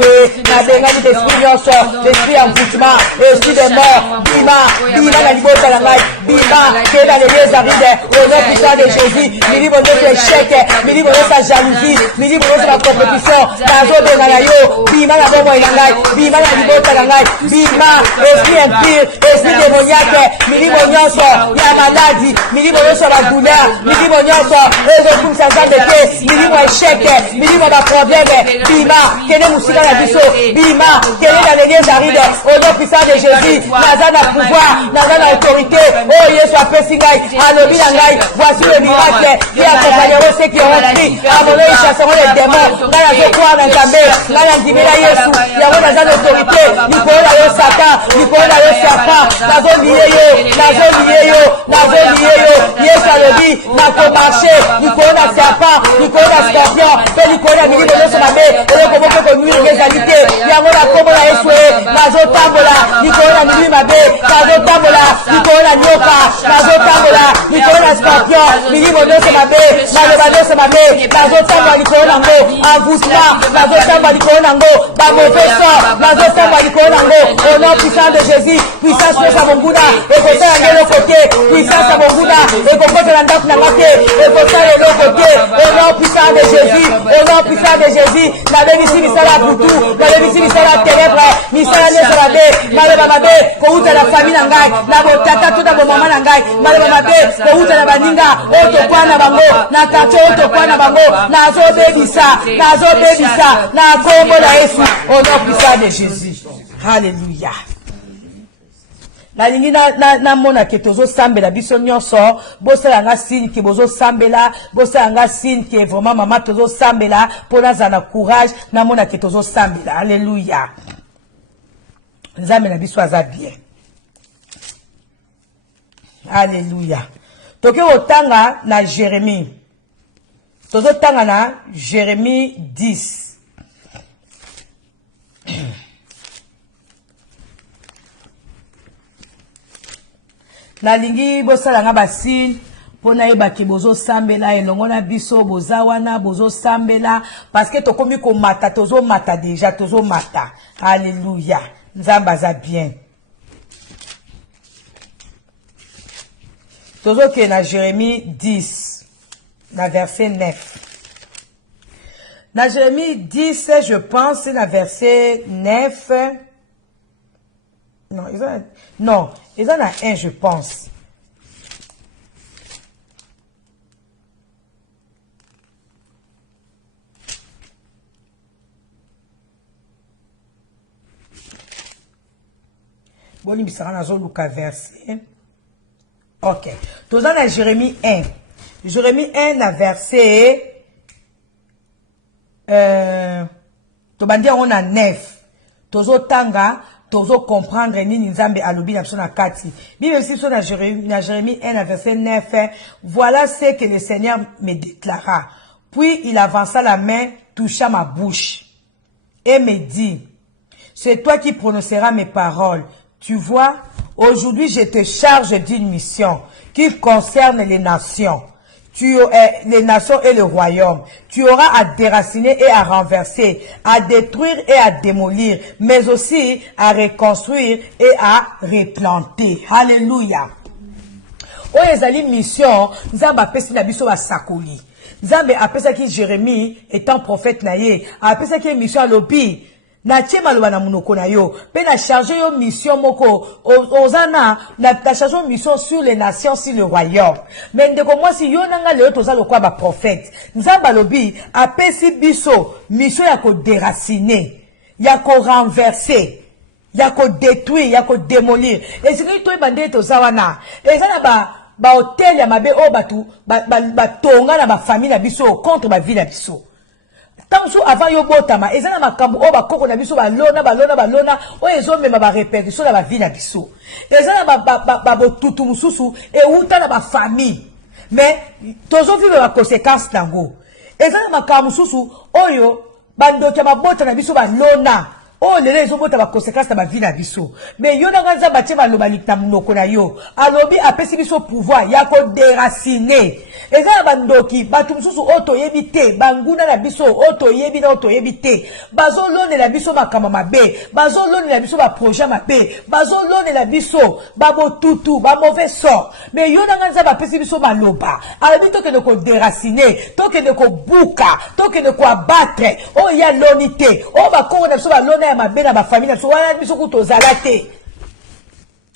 na benga ni esprit nyonso l'esprit envoûtement esprit de mort bima na libota na ngai bima que dans les lieux arides au nom puissant de Jésus milieu de échec milieu de sa jalousie milieu de la compétition na zo de na yo bima la bomo ilangai bima la libota langai bima esprit impur esprit démoniaque milimo nyonso ya maladie milimo nyonso ba douleur milimo nyonso ezo kumsa nzambe te milimo échec milimo ba problème bima kene musika na biso bima kene na l'église aride au nom puissant de Jésus naza na pouvoir naza na autorité oh Yesu apesi ngai alobi na ngai voici le miracle qui accompagneront ceux qui auront pris à mon nom ils chasseront les démons ngai azokwaa na nzambe ngai na Yesu yango naza na autorité likolo na yo Satan likolo na yo serpent nazolie yo Yesu alobi nakomarche likolo na serpent likolo na scorpion mpe likolo na milimo nyonso mabe eloko moko konuire ezali te yango na kombo na Yesu nazotambola likolo na milimo mabe nazotambola likolo na nyoka nazotambola likolo na scorpion milimo nyonso mabe maloba nyonso mabe nazotambola likolo nango envoûtement nazotambola likolo nango ba mauvais sort nazotamba likolo nango au nom puissant de Jésus puissance pesa monguna ekosala eloko te puissance ya monguna ekokotela ndako nanga te ekosala eloko te au nom puissant de Jésus au nom puissant de Jésus nabebisi misala ya butu nabebisi misala ya ténèbre misala nyonso mabe maloba mabe kouta na famille na ngai na botata to na bomama na ngai maloba mabe kouta na baninga oyo tokwana na bango na quartier oyo tokwana na bango nazobebisa na kombo na Yesu au nom puissant de Jésus. Alléluia. nalingi namona ke tozosambela biso nyonso bosalanga signe ke bozosambela bosalanga signe ke vraiment mama tozosambela mpo nazala na courage namona ke tozosambela. Alléluia. Nzambe na biso aza bien. Alléluia. Toke otanga na Jérémie. Tozotanga na Jérémie 10. Nalingi bosalanga basine pona yebaki bozo sambela elongo na biso boza wana bozo sambela parce que tokomi ko mata tozo mata déjà tozo mata. Alléluia. Nzamba za bien. Tozo ke na Jérémie 10 na verset 9. Na Jérémie 10 je pense na verset 9. Non, ils en ont un, je pense. Bon, il me sera dans un verset. Ok. Tout dans la Jérémie 1. Jérémie 1, la verset. Tu vas dire on a 9. Tozo tanga. Tozo comprendre nini nzambe alobi na biso na kati. Bible si na Jérémie 1 verset 9, voilà ce que le Seigneur me déclara. Puis il avança la main, toucha ma bouche et me dit, C'est toi qui prononceras mes paroles. Tu vois, aujourd'hui, je te charge d'une mission qui concerne les nations. Les nations et le royaume. Tu auras à déraciner et à renverser, à détruire et à démolir, mais aussi à reconstruire et à replanter. Alléluia. Oh, ezali mission, Nzambe apesi na biso ba sakoli. Nzambe apesaki Jérémie étant prophète na ye, apesaki mission à lobi. Na tie maloba na munoko na yo, pe na chargé yo mission moko, ozana, na chargé yo mission sur les nations, sur le royaume. Mais ndeko moi si yo nanga leo toza lokwa ba prophète. Nzambe alobi, apesi biso, mission ya ko déraciner, ya ko renverser. Yako détruire, yako démolir. Et c'est que toi bandé toza wana. Et ça na ba hôtel ya mabe o batu ba tonga na ba famille na biso contre ba vie na biso. Tant so avant yo botama, et ça na makambo o ba koko na biso ba lona o ezo mema ba répercussion na ba vie na biso. Et ça na ba botutu mususu et uta na ba famille. Mais tozo vivre ba conséquences nango. Et ça na makambo mususu oyo bandoki ba bota na biso ba lona. Oh, les gens ont des conséquences dans ma vie na biso. Mais yo na ganza batie ba lobalik na munoko na yo. Alobi apesi biso pouvoir ya ko déraciner. Eza bandoki batu mususu oto yebite, banguna na biso oto yebi na oto yebite. Bazo lone la biso makama mabe, bazo lone la biso ba projet mabe, bazo lone la biso ba botutu, ba mauvais sort. Mais yo na ganza bapesi biso maloba. Alobi to ke ne ko déraciner, to ke ne ko buka, to ke ne ko abattre. Oh ya lonité. Oh ba ko na biso ba lone ma bena ba famille so wana biso kutozala te.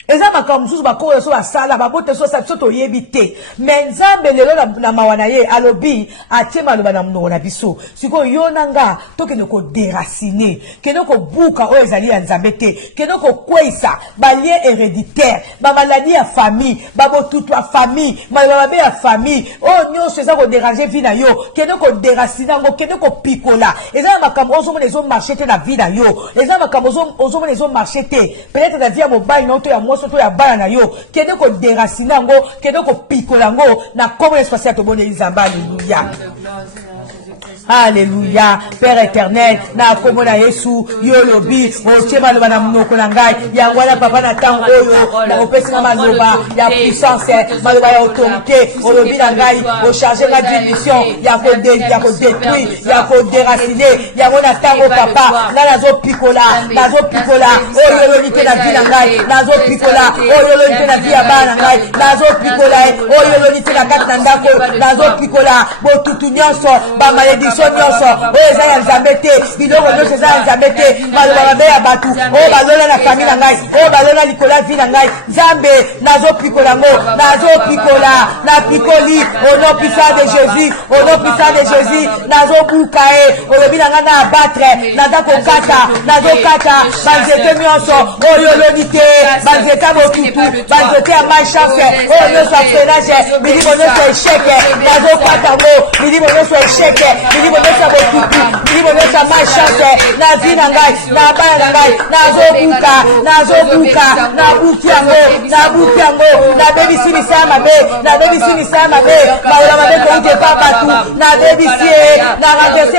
Eza makambo mususu bakola so basala babote so sa biso toyebi te. Mais Nzambe lelo na mawana ye alobi atie maloba na munoko na biso. Siko yo nanga tokende ko déraciner, kende ko buka oyo ezali ya Nzambe te, kende ko kwesa ba lien héréditaire, ba maladie ya famille, ba botutu ya famille, maloba ya famille. Oh nyonso eza ko déranger vie na yo, kende ko déraciner ngo, kende ko pikola. Eza makambo ozo mona ezo marcher te na vie na yo. Eza makambo ozo mona ezo marcher te. Peut-être na vie ya mobile na to ya soto ya bana na yo kende ko déraciner ngo kende ko pikola ngo na kombo espace to bone Nzambe. Alléluia. Alléluia. Père éternel, na kombo na Yesu yo lobi o chema loba na munoko na ngai ya ngwana papa na tango oyo na opesi na maloba ya puissance maloba ya autorité o lobi na ngai o charger la mission ya ko détruire ya ko déraciner ya ngona tango papa na nazo pikola oyo lonité na vie na ngai nazo pikola oyo lonité na vie ya bana ngai nazo pikola oyo lonité na kati na ndako nazo pikola botutu nyonso ba malédiction nyonso oyo eza ya Nzambe te biloko nyonso eza ya Nzambe te maloba mabe ya batu oyo balona na famille na ngai oyo balona likolo ya vie na ngai Nzambe nazo pikola ngo nazo pikola na pikoli au nom puissant de Jésus au nom puissant de Jésus nazo buka olobi na ngai na abattre naza kokata banzete nyonso oyo loni te banzete botutu banzete ya malchance oyo nyonso ya freinage milimo nyonso échec nazo kwata ngo milimo nyonso échec milimo nyonso ya botutu milimo nyonso ya malchance na vie na ngai na bana na ngai nazo buka nabuki yango nabebisi misala mabe baloba mabe kouti epa batu nabebisi na renverse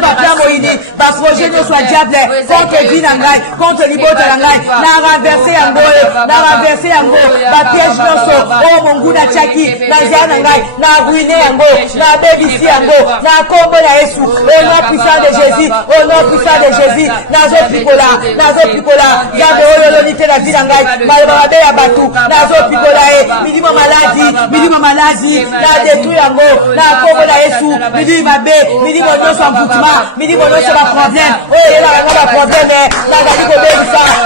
baplan moyini baprojet nyonso ya diable contre vie na ngai contre libota na ngai na renverse yango bapiège nyonso oyo monguna atiaki na nzela na ngai na ruine yango nabebisi yango na kombo na Yesu au nom puissant de Jésus nazo pikola Nzambe oyo lonité na vie na ngai maloba mabe ya batu nazo pikola milimo maladi na détruire yango na kombo na Yesu milimo nyonso ya mvutuma milimo nyonso ya problème oyo eyelaka ngo baproblème nazali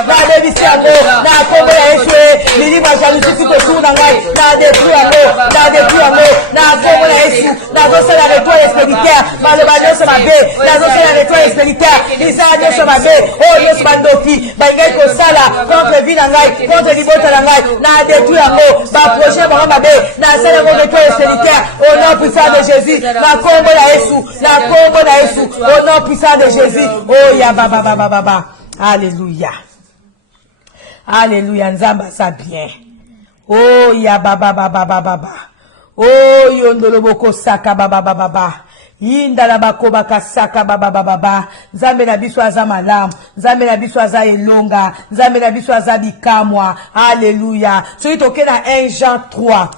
nabebisi yango na kombo ya Yesu milimo ya jalousie tout autour na ngai na détruire yango na kombo na Yesu nazosala retour expéditeur maloba nyonso mabe nazosala retour expéditeur misala nyonso mabe oyo nyonso bandoki balingai kosala contre vie na ngai contre libota na ngai na détruire yango baprojet bango mabe nasala yango retour expéditeur au nom puissant de Jésus na kombo na Yesu au nom puissant de Jésus. Oh ya baba. Alléluia. Nzamba ça bien. Oh ya baba. Oh yondolo boko saka baba. Yindala bakoba kasaka baba baba. Nzambe na biso aza malamu. Nzambe na biso aza elonga. Nzambe na biso aza bikamwa. Alléluia. Soki toke na 1 Jean 3.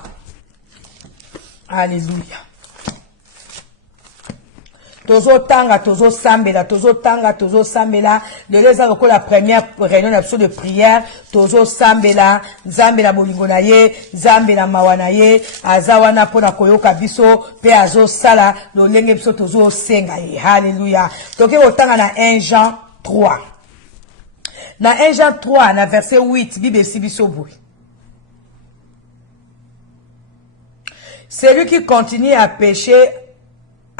Alléluia. Tozo tanga, tozo sambela, tozo tanga, tozo sambela. Le leza loko la première réunion de prière. Tozo sambela, zambela bolingo na ye, zambela mawana ye, azawana pona koyoka biso, pe azo sala, lo lenge biso tozo senga ye. Alléluia. Toke otanga na 1 Jean 3. Na 1 Jean 3, na verset 8, Bible si biso boui. Celui qui continue à pécher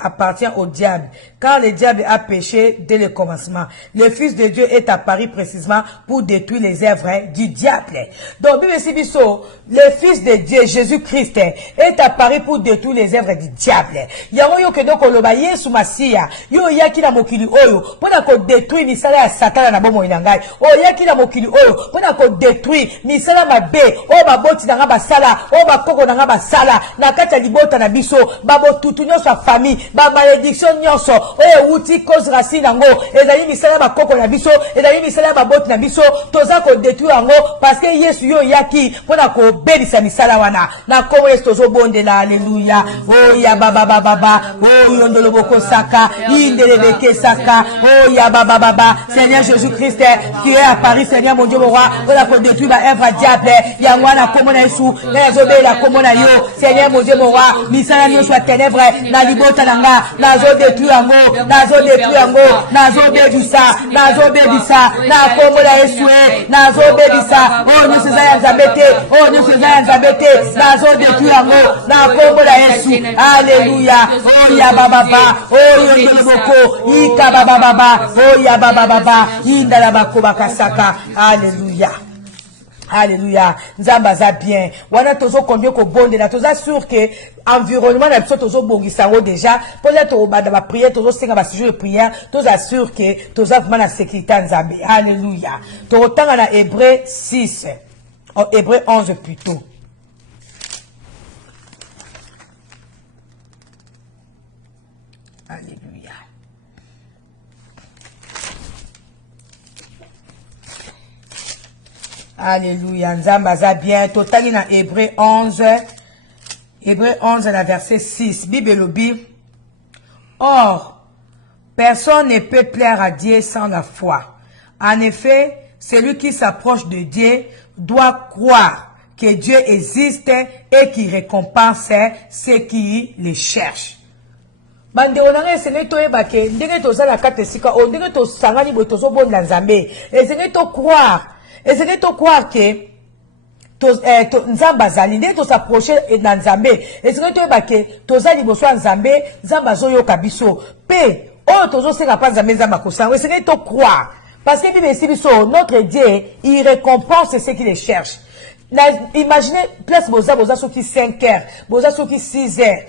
appartient au diable, car le diable a péché dès le commencement. Le Fils de Dieu est apparu précisément pour détruire les œuvres du diable. Donc, le Fils de Dieu, Jésus-Christ, est apparu pour détruire les œuvres du diable. Yango yo ke donc oloba Yesu Masiya, yo yaki na mokili oyo, pona ko détruire misala ya Satan na bomo inangai. O yaki na mokili oyo, pona ko détruire misala mabe, o baboti na basala, o bakoko na basala, na kati ya libota na biso, babo tutu nyonso ya famille, ba malédiction nyonso, o uti cause racine nango, ezali misala ba koko na biso, ezali misala ba boti na biso, toza ko détruire nango parce que Yesu yo yaki pona ko bebisa misala wana. Na komo Yesu tozo bondela, alléluia. Oh ya baba baba, oh yondolo boko saka, indelebeke saka, oh ya baba baba, Seigneur Jésus-Christ, qui est à Paris, Seigneur mon Dieu mon roi, pona ko détruire ba œuvre diable, ya ngwana komo na Yesu, na zobe la komo na yo, Seigneur mon Dieu mon roi, misala nyonso ya ténèbres, na libota nazo détruire yango, nazo détruire yango, nazo bebisa, na kombo la Yesu, nazo bebisa, oh nyonso eza ya Nzambe te, oh nyonso eza ya Nzambe te, nazo détruire yango, na kombo la Yesu, alléluia, oh ya baba baba, oh yondolo boko, ika baba baba, oh ya baba baba, indala bakoba kasaka, alléluia. Alléluia. Nzamba za bien. Wana tozo combien ko bonde na toza sûr que environnement na biso tozo bongisa ngo déjà. Peut-être au bas de la prière tozo senga ba sujet de prière, toza sûr que toza vraiment na sécurité Nzambe. Alléluia. To tanga na Hébreu 6. Hébreu 11 plutôt. Alléluia. Alléluia. Nzamba za bien. Totali na Hébreu 11. Hébreu 11 la verset 6. Bible lobi. Or, personne ne peut plaire à Dieu sans la foi. En effet, celui qui s'approche de Dieu doit croire que Dieu existe et qui récompense ceux qui le cherchent. Bande onanga esenge toyeba ke ndenge tozala kate sika o ndenge tosangani boye tozobonda Nzambe. Esenge to croire. Esenge to croire que Nzamba zali ndenge tosapprocher na Nzambe. Esenge toyeba ke tozali liboso ya Nzambe, Nzamba zoyoka biso. Pe oyo tozosenga pa Nzambe Nzamba kosanga. Esenge to croire. Parce que Bible biso notre Dieu, il récompense ceux qui les cherchent. Imaginez place boza soki 5 heures, boza soki 6 heures.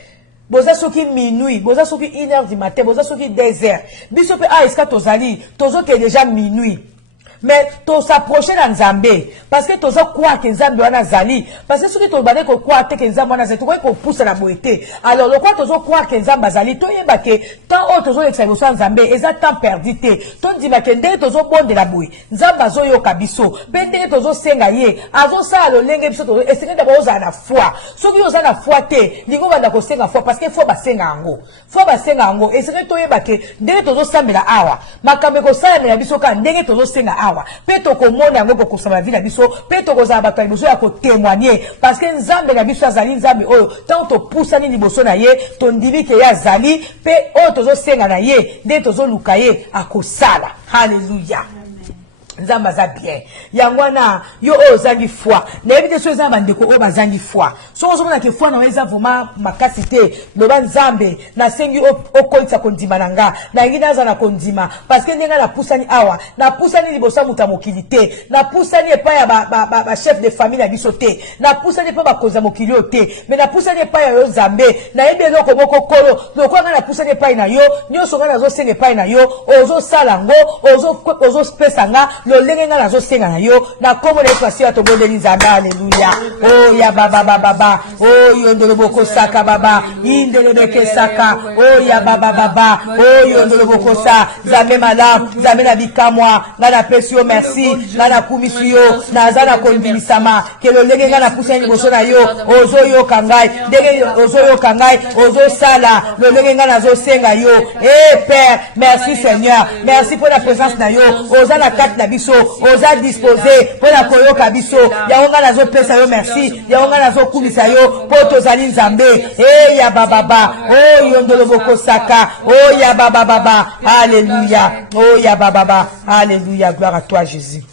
Boza soki minuit, boza soki 1 heure du matin, boza soki 2 heures. Biso pe eska tozali, tozo ke déjà minuit. Mais to s'approcher dans Nzambe parce que tozo croire que Nzambe wana zali parce que ceux qui to bane ko croire que Nzambe wana zali to ko pousser la boité. Alors le quoi tozo croire que Nzambe zali to yeba ke tant autre tozo l'exercice Nzambe eza temps perdu te. To ndima ke ndenge tozo bonde la boui. Nzambe zo yo kabiso. Pe ndenge tozo senga ye. Azo sa lo lenge biso tozo essayer d'abord oza na foi. Ceux qui oza na foi te, lingo banda ko senga foi parce que faut ba senga ngo. Faut ba senga ngo. Essayer to yeba ke ndenge tozo sambela awa. Makambe ko sambela biso ka ndenge tozo senga awa. Peto ko mona yango ko kosama vie na biso, peto ko za bato liboso ya ko témoigner parce que Nzambe na biso azali Nzambe oyo tant to poussani liboso na ye, to ndimi ke ya zali pe oyo tozo senga na ye, nde tozo luka ye akosala. Alléluia. Nzamba za bien. Yangwana yo ozangi foi. Na ebite so ezamba ndeko o bazangi foi. So ozomona ke foi na eza vraiment makasi te. Loba Nzambe na sengi okolisa kondima nanga. Na ngina za na kondima parce que ndenga na pusani awa. Na pusani libosa muta mokili te. Na pusani epa ya ba chef de famille na biso te. Na pusani epa ba koza mokili o te. Mais na pusani epa ya yo Nzambe. Na ebe loko moko kolo. Loko nga na pusani epa na yo. Nyoso nga na zo senga epa na yo. Ozo sala ngo, ozo pesa nga lolenge nga nazo senga na yo na kombo na Yesu asiya tobondeli nzambe. Haleluya. Oh ya baba baba. Oh yondolo boko saka baba. Indolo beke saka. Oh ya baba baba. Oh yondolo boko sa. Nzambe malamu, nzambe na bikamwa. Nga na pesi yo merci. Nga na kumisi yo. Na na kondimisama ke lolenge nga na pusa liboso na yo ozo yo kangai ndenge ozo yo kangai ozo sala lolenge nga nazo senga yo. Père, merci Seigneur, merci pour la présence na yo oza na kati na biso oza disposé pour la koyoka biso yango nga nazo pesa yo merci yango nga nazo kumisa yo po tozali nzambe. Ya baba oh yondolo boko saka oh ya baba alléluia oh ya baba alléluia gloire à toi Jésus.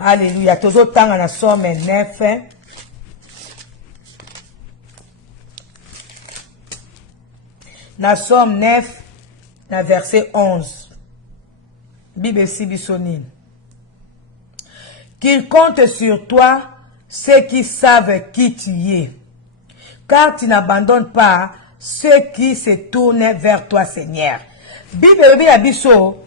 Alléluia. Tozo tanga na Somme 9. Na Somme 9, na verset 11. Bible Sibisonine. Qu'il compte sur toi ceux qui savent qui tu es. Car tu n'abandonnes pas ceux qui se tournent vers toi, Seigneur. Bible Biso.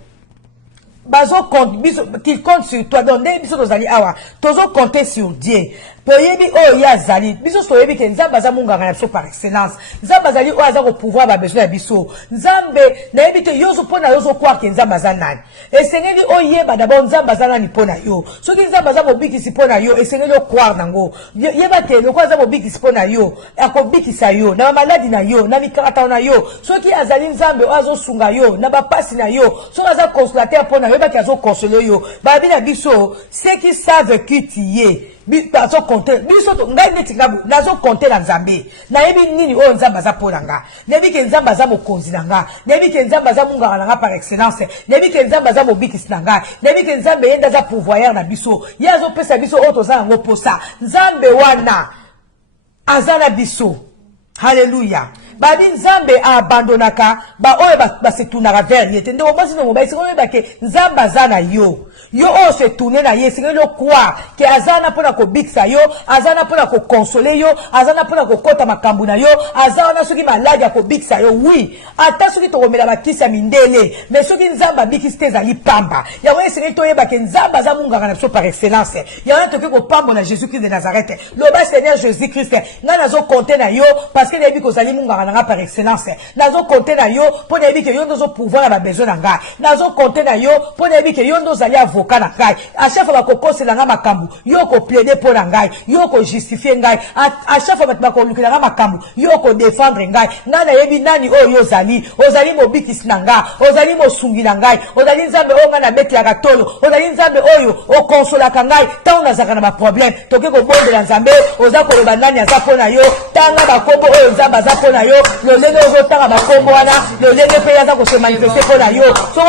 Bazo compte, qu'il compte sur toi. Donc, les biso tozali awa, tozo compter sur Dieu. Toyebi o ya zali. Biso toyebi ke nzambe aza munganga na biso par excellence. Nzambe azali o aza ko pouvoir ba besoin ya biso. Nzambe na yebi te yozo pona yozo croire ke nzambe aza nani. Esengeli o yeba d'abord nzambe aza nani pona yo. Soki nzambe aza mobikisi pona yo, esengeli o croire nango. Yeba te loko aza mobikisi pona yo, akobikisa yo, na maladi na yo, na mikarata na yo. Soki azali nzambe o azo sunga yo, na bapasi na yo, soki aza consolateur pona yo, yeba ke azo consoler yo. Babi na biso, ceux qui savent qui tu es. Bazo compter biso to ngai neti ngabu nazo compter na nzambe na yebi nini o nzamba za polanga nebi ke nzamba za mokonzi nanga nebi ke nzamba za munganga nanga par excellence nebi ke nzamba za mobikisi nanga nebi ke nzambe yenda za pouvoir na biso yazo pesa biso o to za ngo posa nzambe wana azana biso. Haleluya. Babi nzambe abandonaka ba oyo ba se tunaka vers yete ndeko basi no mobai sikoyo ba ke nzamba zana yo o se tourner na ye sikoyo croire ke azana pona ko biksa yo azana pona ko consoler yo azana pona ko kota makambu na yo azana soki maladi ko biksa yo oui ata soki to komela bakisa mindele mais soki nzamba bikisi te zali pamba ya we sikoyo to yeba ke nzamba za munganga na so par excellence ya wana to ke ko pamba na Jésus Christ de Nazareth le bas Seigneur Jésus Christ nga nazo compter na yo parce que nebi ko zali munganga par excellence nazo compter na yo po na yebi ke yo ndozo pouvoir na besoin na ngai nazo compter na yo po na yebi ke yo ndozo ali avocat na ngai a chaque fois ko kosela nga makambu yo ko plaider po na ngai yo ko justifier ngai a chaque fois ba ko lukela nga makambu yo ko défendre ngai nga na yebi nani o yo ozali mobikisi na nga ozali mosungi na ngai ozali nzambe o nga na beti ya katolo ozali nzambe oyo o consolaka ngai tango nazaka na ba problème toke ko bondela nzambe oza ko loba nani aza po na yo tanga bakombo oyo nzambe aza po na yo lolenge ozotanga makombo wana lolenge mpe aza ko se manifester po na yo soki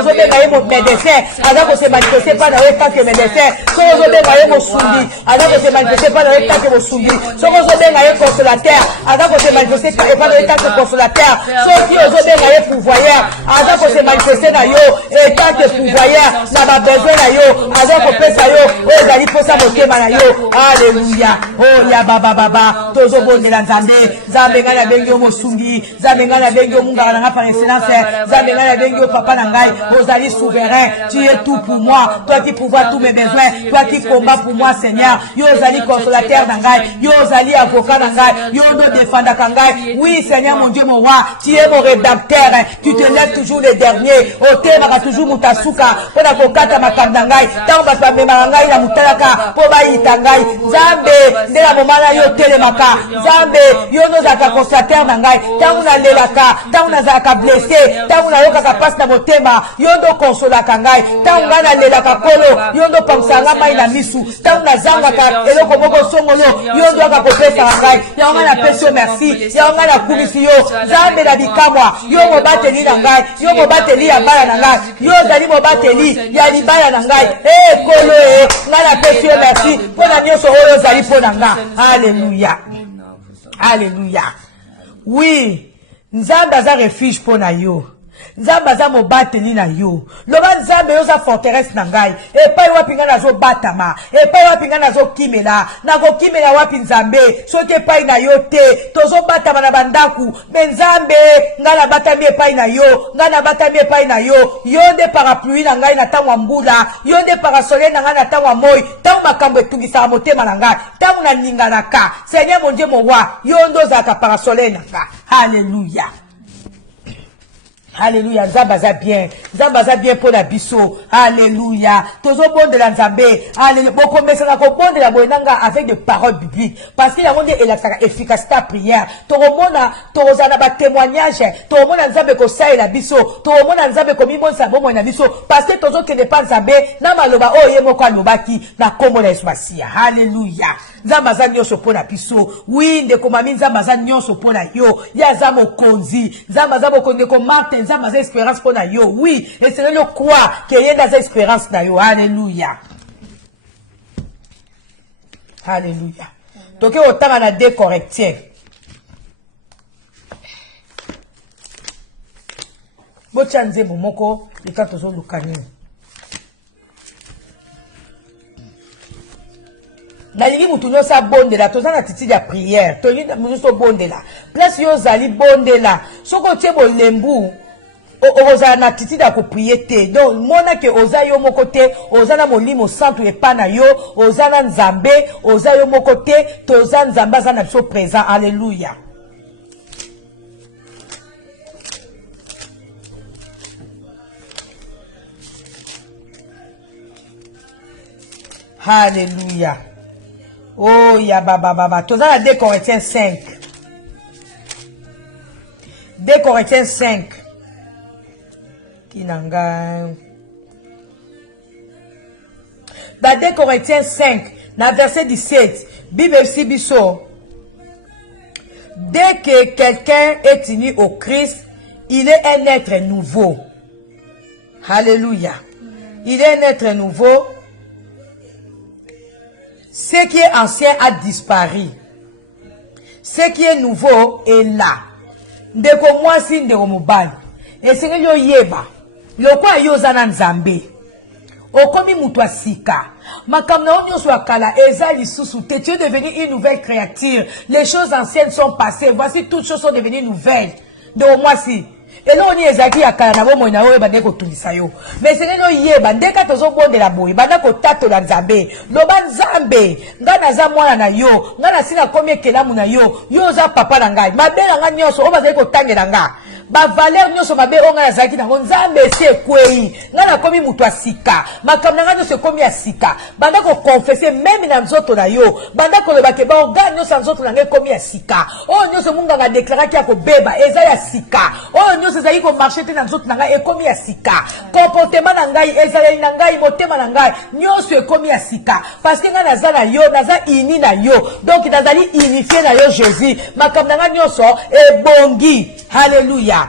ozobenga ye médecin aza ko se manifester pa na yo tanke médecin soki ozobenga ye mosungi aza ko se manifester pa na yo tanke mosungi soki ozobenga ye consolateur aza ko se manifester pa na yo tanke consolateur soki ozobenga ye pouvoyeur aza ko se manifester na yo etanke pouvoyeur na babesoin na yo aza kopesa yo oyo ezali mposa motema na yo. Alleluya. Oya baba tozobondela nzambe ngai na bengi mosungi nzambe ngai na bengi munganga na nga par excellence nzambe ngai na bengi papa na ngai ozali souverain tu es tout pour moi toi qui pourvois tous mes besoins toi qui combats pour moi Seigneur yo ozali consolateur na ngai yo ozali avocat na ngai yo ndo défendaka ngai oui Seigneur mon Dieu mon roi tu es mon rédempteur tu te lèves toujours le dernier otemaka toujours mutasuka pona kokata makambo na ngai tango bato bamemaka ngai na mutalaka po bayita ngai nzambe nde na momana yo telemaka nzambe yo nozalaka consolateur na ngai tango nalelaka tango nazalaka blessé tango nayokaka pasi na motema yo ndo konsolaka ngai tango ngai nalelaka kolo yo ndo pangisaka ngai mai na misu tango nazangaka eloko moko songolo yo ndo aka kopesaka ngai yango ngai napesi yo merci yango ngai nakumisi yo nzambe na bikamwa yo mobateli na ngai yo mobateli ya bala na ngai yo ozali mobateli ya libala na ngai kolo ngai napesi yo merci mpo na nyonso oyo ozali mpo na ngai. Alleluya. Alléluia. Oui, nzambe aza refuge pour na yo. Nzambe aza mobateli na yo. Loba nzambe yo za forteresse na ngai. Epai wapi nga nazo batama. Epai wapi nga nazo kimela. Nako kimela wapi nzambe. Soki epai na yo te. Tozo batama na bandaku. Men nzambe nga na batami epai na yo. Nga na batami epai na yo. Yo nde parapluie na ngai na tango mbula. Yo nde parasoleil na ngai na tango moi. Tango makambo etungisa motema na ngai. Tango na ningalaka. Seigneur mon Dieu mon roi. Yo ndo zaka parasoleil na ngai. Alléluia. Alléluia, Nzambaza bien. Nzambaza bien pour la biso. Alléluia. Tozo bon de la Nzambe. Alléluia. Bon, comme ça, bon de la boinanga avec des paroles bibliques. Parce qu'il y a un efficacité à prière. Toromona, torozana ba témoignage. Toromona Nzambe ko sa et la biso. Toromona Nzambe ko mi bon sabo mo na biso. Parce que tozo ke ne pas Nzambe. Na maloba o ye moko alobaki. Na komo la esmasia. Alléluia. Nzambaza nyonso po na biso. Oui, ndeko mami Nzambaza nyonso po na yo. Ya za mokonzi. Nzambaza mokonzi ko Martin. Nzambaza espérance pour na yo. Oui, et c'est le quoi que y a dans espérance na yo. Alléluia. Alléluia. Donc autant on a des correctifs. Bochanze momoko likato lukani. Nalingi mutunyo sa bonde la toza na titi ya prière. Toni muso bonde la. Place yo zali bonde la. Soko tie bo lembu. Oza na titi da ko prier te. Donc mona ke oza yo moko te, oza na molimo santu epana yo, oza na Nzambe, oza yo moko te, toza Nzambe aza na biso présent. Alléluia. Alléluia. Oh ya baba. Toza na 2 Corinthiens 5. 2 Corinthiens 5. Kinanga. Dans 2 Corinthiens 5, dans verset 17, Bible Sibiso. Dès que quelqu'un est uni au Christ, il est un être nouveau. Alléluia. Il est un être nouveau. Ce qui est ancien a disparu. Ce qui est nouveau est là. Ndeko mwasi ndeko mobali. Esengeli yo yeba. Lokwa yo zana Nzambe. Okomi mutu asika. Makambo na nyonso akala eza lisusu te. Tu es devenu une nouvelle créature. Les choses anciennes sont passées. Voici toutes choses sont devenues nouvelles. Ndeko mwasi. Et là on y ezaki akala na bomo na oyo bande ko tulisa yo. Mais c'est no yeba ndeka tozo bonde la boye banda ko tato la Nzambe. Loba Nzambe ngana za mwana na yo, ngana sina komi ekelamu na yo. Yo za papa na ngai. Mabela nga nyonso o bazali ko tangela nga. Ba valeur nyonso mabe onga na zaki na Nzambe se kwei. Ngana komi mutu asika. Makamna nga nyonso komi asika. Banda ko confesser même na nzoto na yo. Banda ko loba ke ba organe nyonso nzoto na ngai komi asika. O nyonso munga nga déclarer ki akobeba eza ya sika. O nyonso zaki ko marcher te na nzoto na ngai ekomi asika. Comportement na ngai ezali na ngai motema na ngai nyonso ekomi asika. Parce que nga naza na yo, naza ini na yo. Donc nazali unifié na yo Jésus. Makamna nga nyonso ebongi. Alléluia.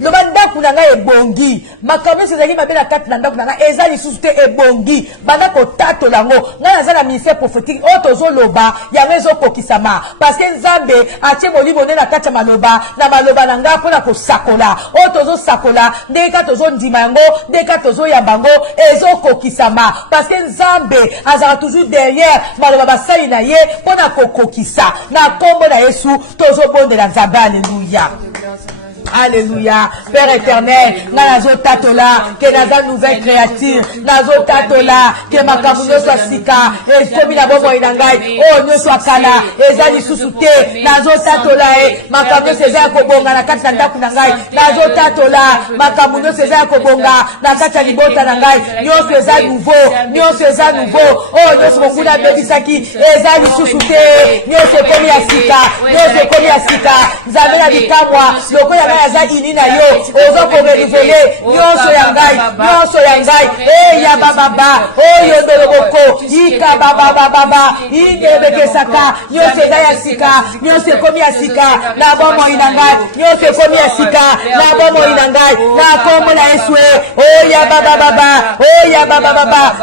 Loba ndaku na ngai ebongi. Makambo ezali mabe na kati na ndaku na ngai eza lisusu te ebongi. Banda ko tato lango. Nga naza na ministère prophétique o tozo loba yango ezokokisama. Parce que Nzambe atie molimo ne na kati ya maloba na maloba na ngai mpona kosakola. O tozo sakola ndeka tozo ndima yango ndeka tozo yamba yango ezokokisama. Parce que Nzambe azala toujours derrière maloba basali na ye mpona kokokisa. Na kombo na Yesu tozo bondela Nzambe. Alléluia. Alléluia. Père éternel, nazo tatola, que naza nouvelle créature, nazo tatola, que makamuno soit sika, et comme la bobo inangai, oh nyo soit kala, et zali susute, nazo tatola, makamuno seza kobonga, na kata ndaku nangai, nazo tatola, makamuno seza kobonga, na kata libota nangai, nyo seza nouveau, oh nyo smokuna bebisaki, et zali susute, nyo se komi asika, nzambe na bikamwa, loko ya aza ini na yo ozo ko renouveler nyonso ya ngai ya baba oyo doloboko ika baba ingebe saka nyonso ya sika nyonso komi ya sika na bomo ina ngai nyonso komi ya sika na bomo ina ngai na komo na Yesu ya baba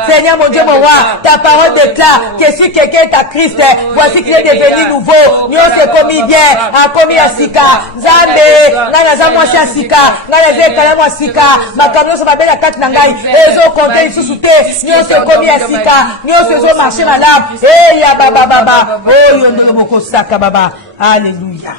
Seigneur mon Dieu mon roi ta parole déclare que si quelqu'un est à Christ voici qu'il est devenu nouveau nyonso komi bien a komi ya sika Nzambe naza mwasi ya sika ngai naza ekala mwa sika makambo nyonso mabe na kati na ngai ezokonte lisusu te nyonso ekomi ya sika nyonso ezomarche malamu eya babababa oyo ndolo bokosaka baba. Alléluia.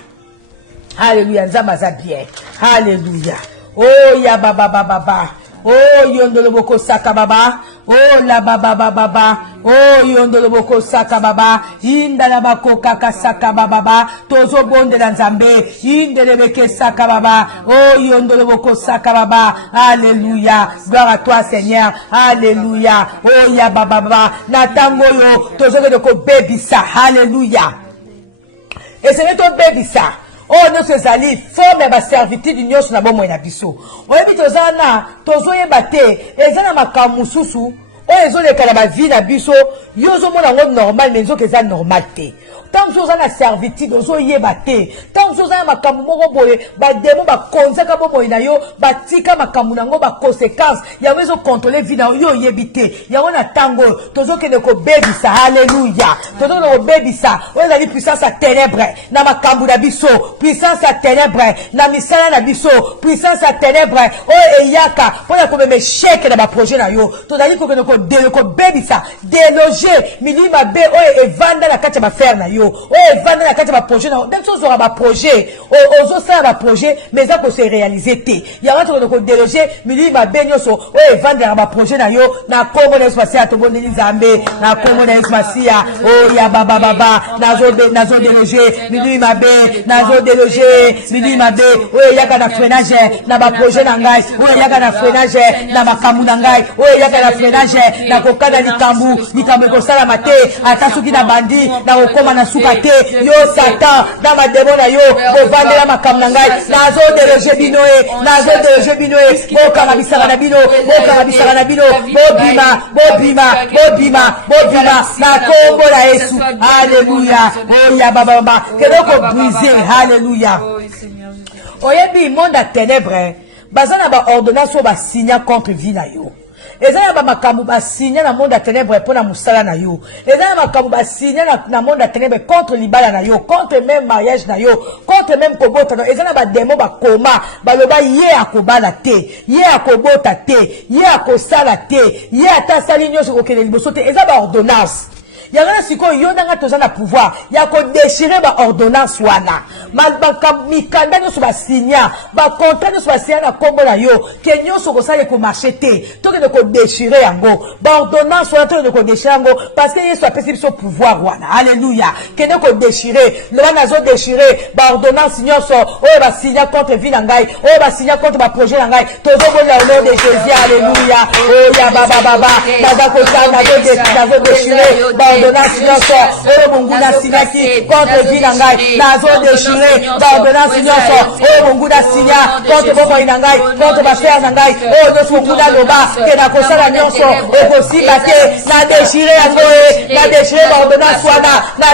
Alléluia. Nzamba za bien. Alléluia. Oh ya baba baba. Oh yondolo boko saka baba. Oh la baba baba. Oh yondolo boko saka baba. Inda la bako kaka saka baba. Tozo bonde la nzambe. Indele beke saka baba. Oh yondolo boko saka baba. Alléluia. Gloire à toi Seigneur. Alléluia. Oh ya baba baba. Natango yo. Tozo de ko baby sa. Alléluia. Et c'est ton baby ça. Oh, nous sommes allés, forme ma servitude d'union sur la bonne moyenne biso. On est mis aux ana, tozo yebate, et zana makamususu, oh, ils ont les calabas vie na biso, yozo mon normal, mais ils ont que ça normal te. Tant que vous avez la servitude, vous avez batté. Tant que vous avez ma kamoumo boye, ba démon ba konzaka bo moina yo, ba tika ma kamunango ba conséquence. Ya wezo contrôler vie na yo yebité. Ya wana tango, tozo ke ne ko baby sa, alléluia. Tozo no baby sa. On a dit puissance à ténèbres. Na ma kambu na biso, puissance à ténèbres. Na misala na biso, puissance à ténèbres. Oh eyaka, pour la ko me chèque na ba projet na yo. Tozo dit ko ne ko de ko baby sa, déloger, milima be oh e vanda la kacha ba faire na yo. Oh, vendre la carte de projet. Même si on aura un projet, on aura un projet, mais ça peut se réaliser. Il y a un truc de déloger, mais lui m'a baigné sur, oh, vendre un projet, na yo, na comment espace à tout le monde, na comment espace à, oh, ya baba baba, nazo déloger, mais lui m'a baigné, nazo déloger, mais lui m'a baigné, oh, ya kana freinage, na ba projet nangai, oh, ya kana freinage, na ba kamu nangai, oh, ya kana freinage, na kokana likambu ko sala mate, atasuki na bandi, na okoma na sukate, yo satan, na ma démon na yo, ko vandela makambu nangai, nazo déloger binoe, nazo déloger binoe, boka mabisaka na bino, boka mabisaka na bino, bobima, na kombo na Yesu. Alléluia. Oh ya baba, keloko briser, alléluia. Oyebi monde à ténèbres, bazana ba ordonnance ba signer contre vie na yo. Ezana ba makambu ba signer na monde à ténèbres pour na musala na yo. Ezana makambu ba signer na monde à ténèbres contre libala na yo, contre même mariage na yo, contre même kobota na. Ezana ba démon ba koma, ba loba ye akobala te, ye akobota te, ye akosala te, ye atasali nyoso kokele liboso te. Ezana ba ordonnance. Il y a un siko yo nanga tozana pouvoir ya ko déchirer ba ordonnance wana mal ba mikanda nyo so ba signa ba contrat nyo so ba signa na kombo na yo ke nyo so ko sale ko marché te to ke ko déchirer yango ba ordonnance wana to ko déchirer yango parce que yeso apesi biso pouvoir wana. Alléluia. Ke ne ko déchirer le wana zo déchirer ba ordonnance nyo so o ba signa contre vie na ngai o ba signa contre ba projet na ngai tozo bola au nom de Jésus. Alléluia. Oh ya baba baza ko sana zo déchirer ba ordonnance nyonso oyo mungu nasinyaki contre vie na ngai nazo déchiré ba ordonnance nyonso oyo mungu nasinya contre bomoi na ngai contre bafere na ngai oyo nyonso mungu naloba ke nakosala nyonso ekosimba te na déchiré yango na déchiré ba ordonnance wana na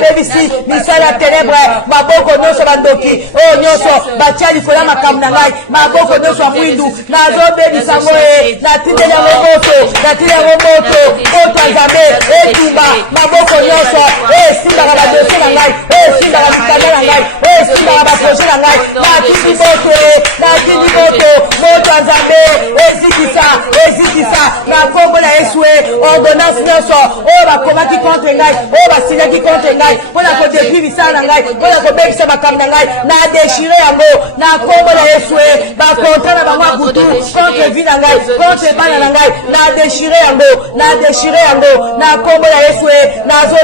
bebisi misala ya ténèbre maboko nyonso bandoki oyo nyonso batia likolo ya makambo na ngai maboko nyonso ya mwindu nazo bebisa yango natindeli yango moto ya nzambe etumba maboko nyonso esimbaka badosie na ngai esimbaka mikanda na ngai esimbaka baproje na ngai natindi moto ya nzambe ezikisa na kombo na Yesu ordonnance nyonso oyo bakomaki contre ngai oyo basinyaki contre ngai mpona kodepri misala na ngai mpona kobebisa makambo na ngai na déchire yango na kombo na Yesu bakontra na bango ya butu contre vie na ngai contre bana na ngai na déchire yango na kombo na Yesu nazo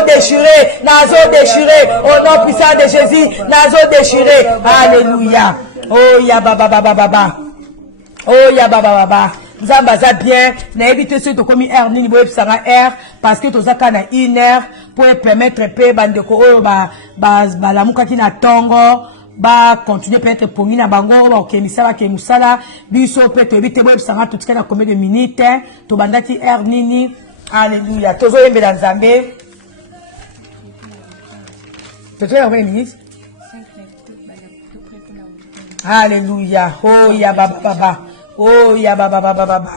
déchiré au nom puissant de Jésus nazo déchiré. Alléluia. Oh ya baba oh ya baba nzamba za bien na éviter ce to komi air nini boye pisanga air parce que tozaka na une heure pour permettre pe bandeko oyo ba lamukaki na tongo ba continuer peut-être pongi na bango ba okemisala ke musala biso pe to éviter boye pisanga tout na combien de minutes to bandaki air nini. Alléluia. Tozo yembela nzambe. Tozo yembela minutes. Alléluia. Oh ya baba. Oh ya baba.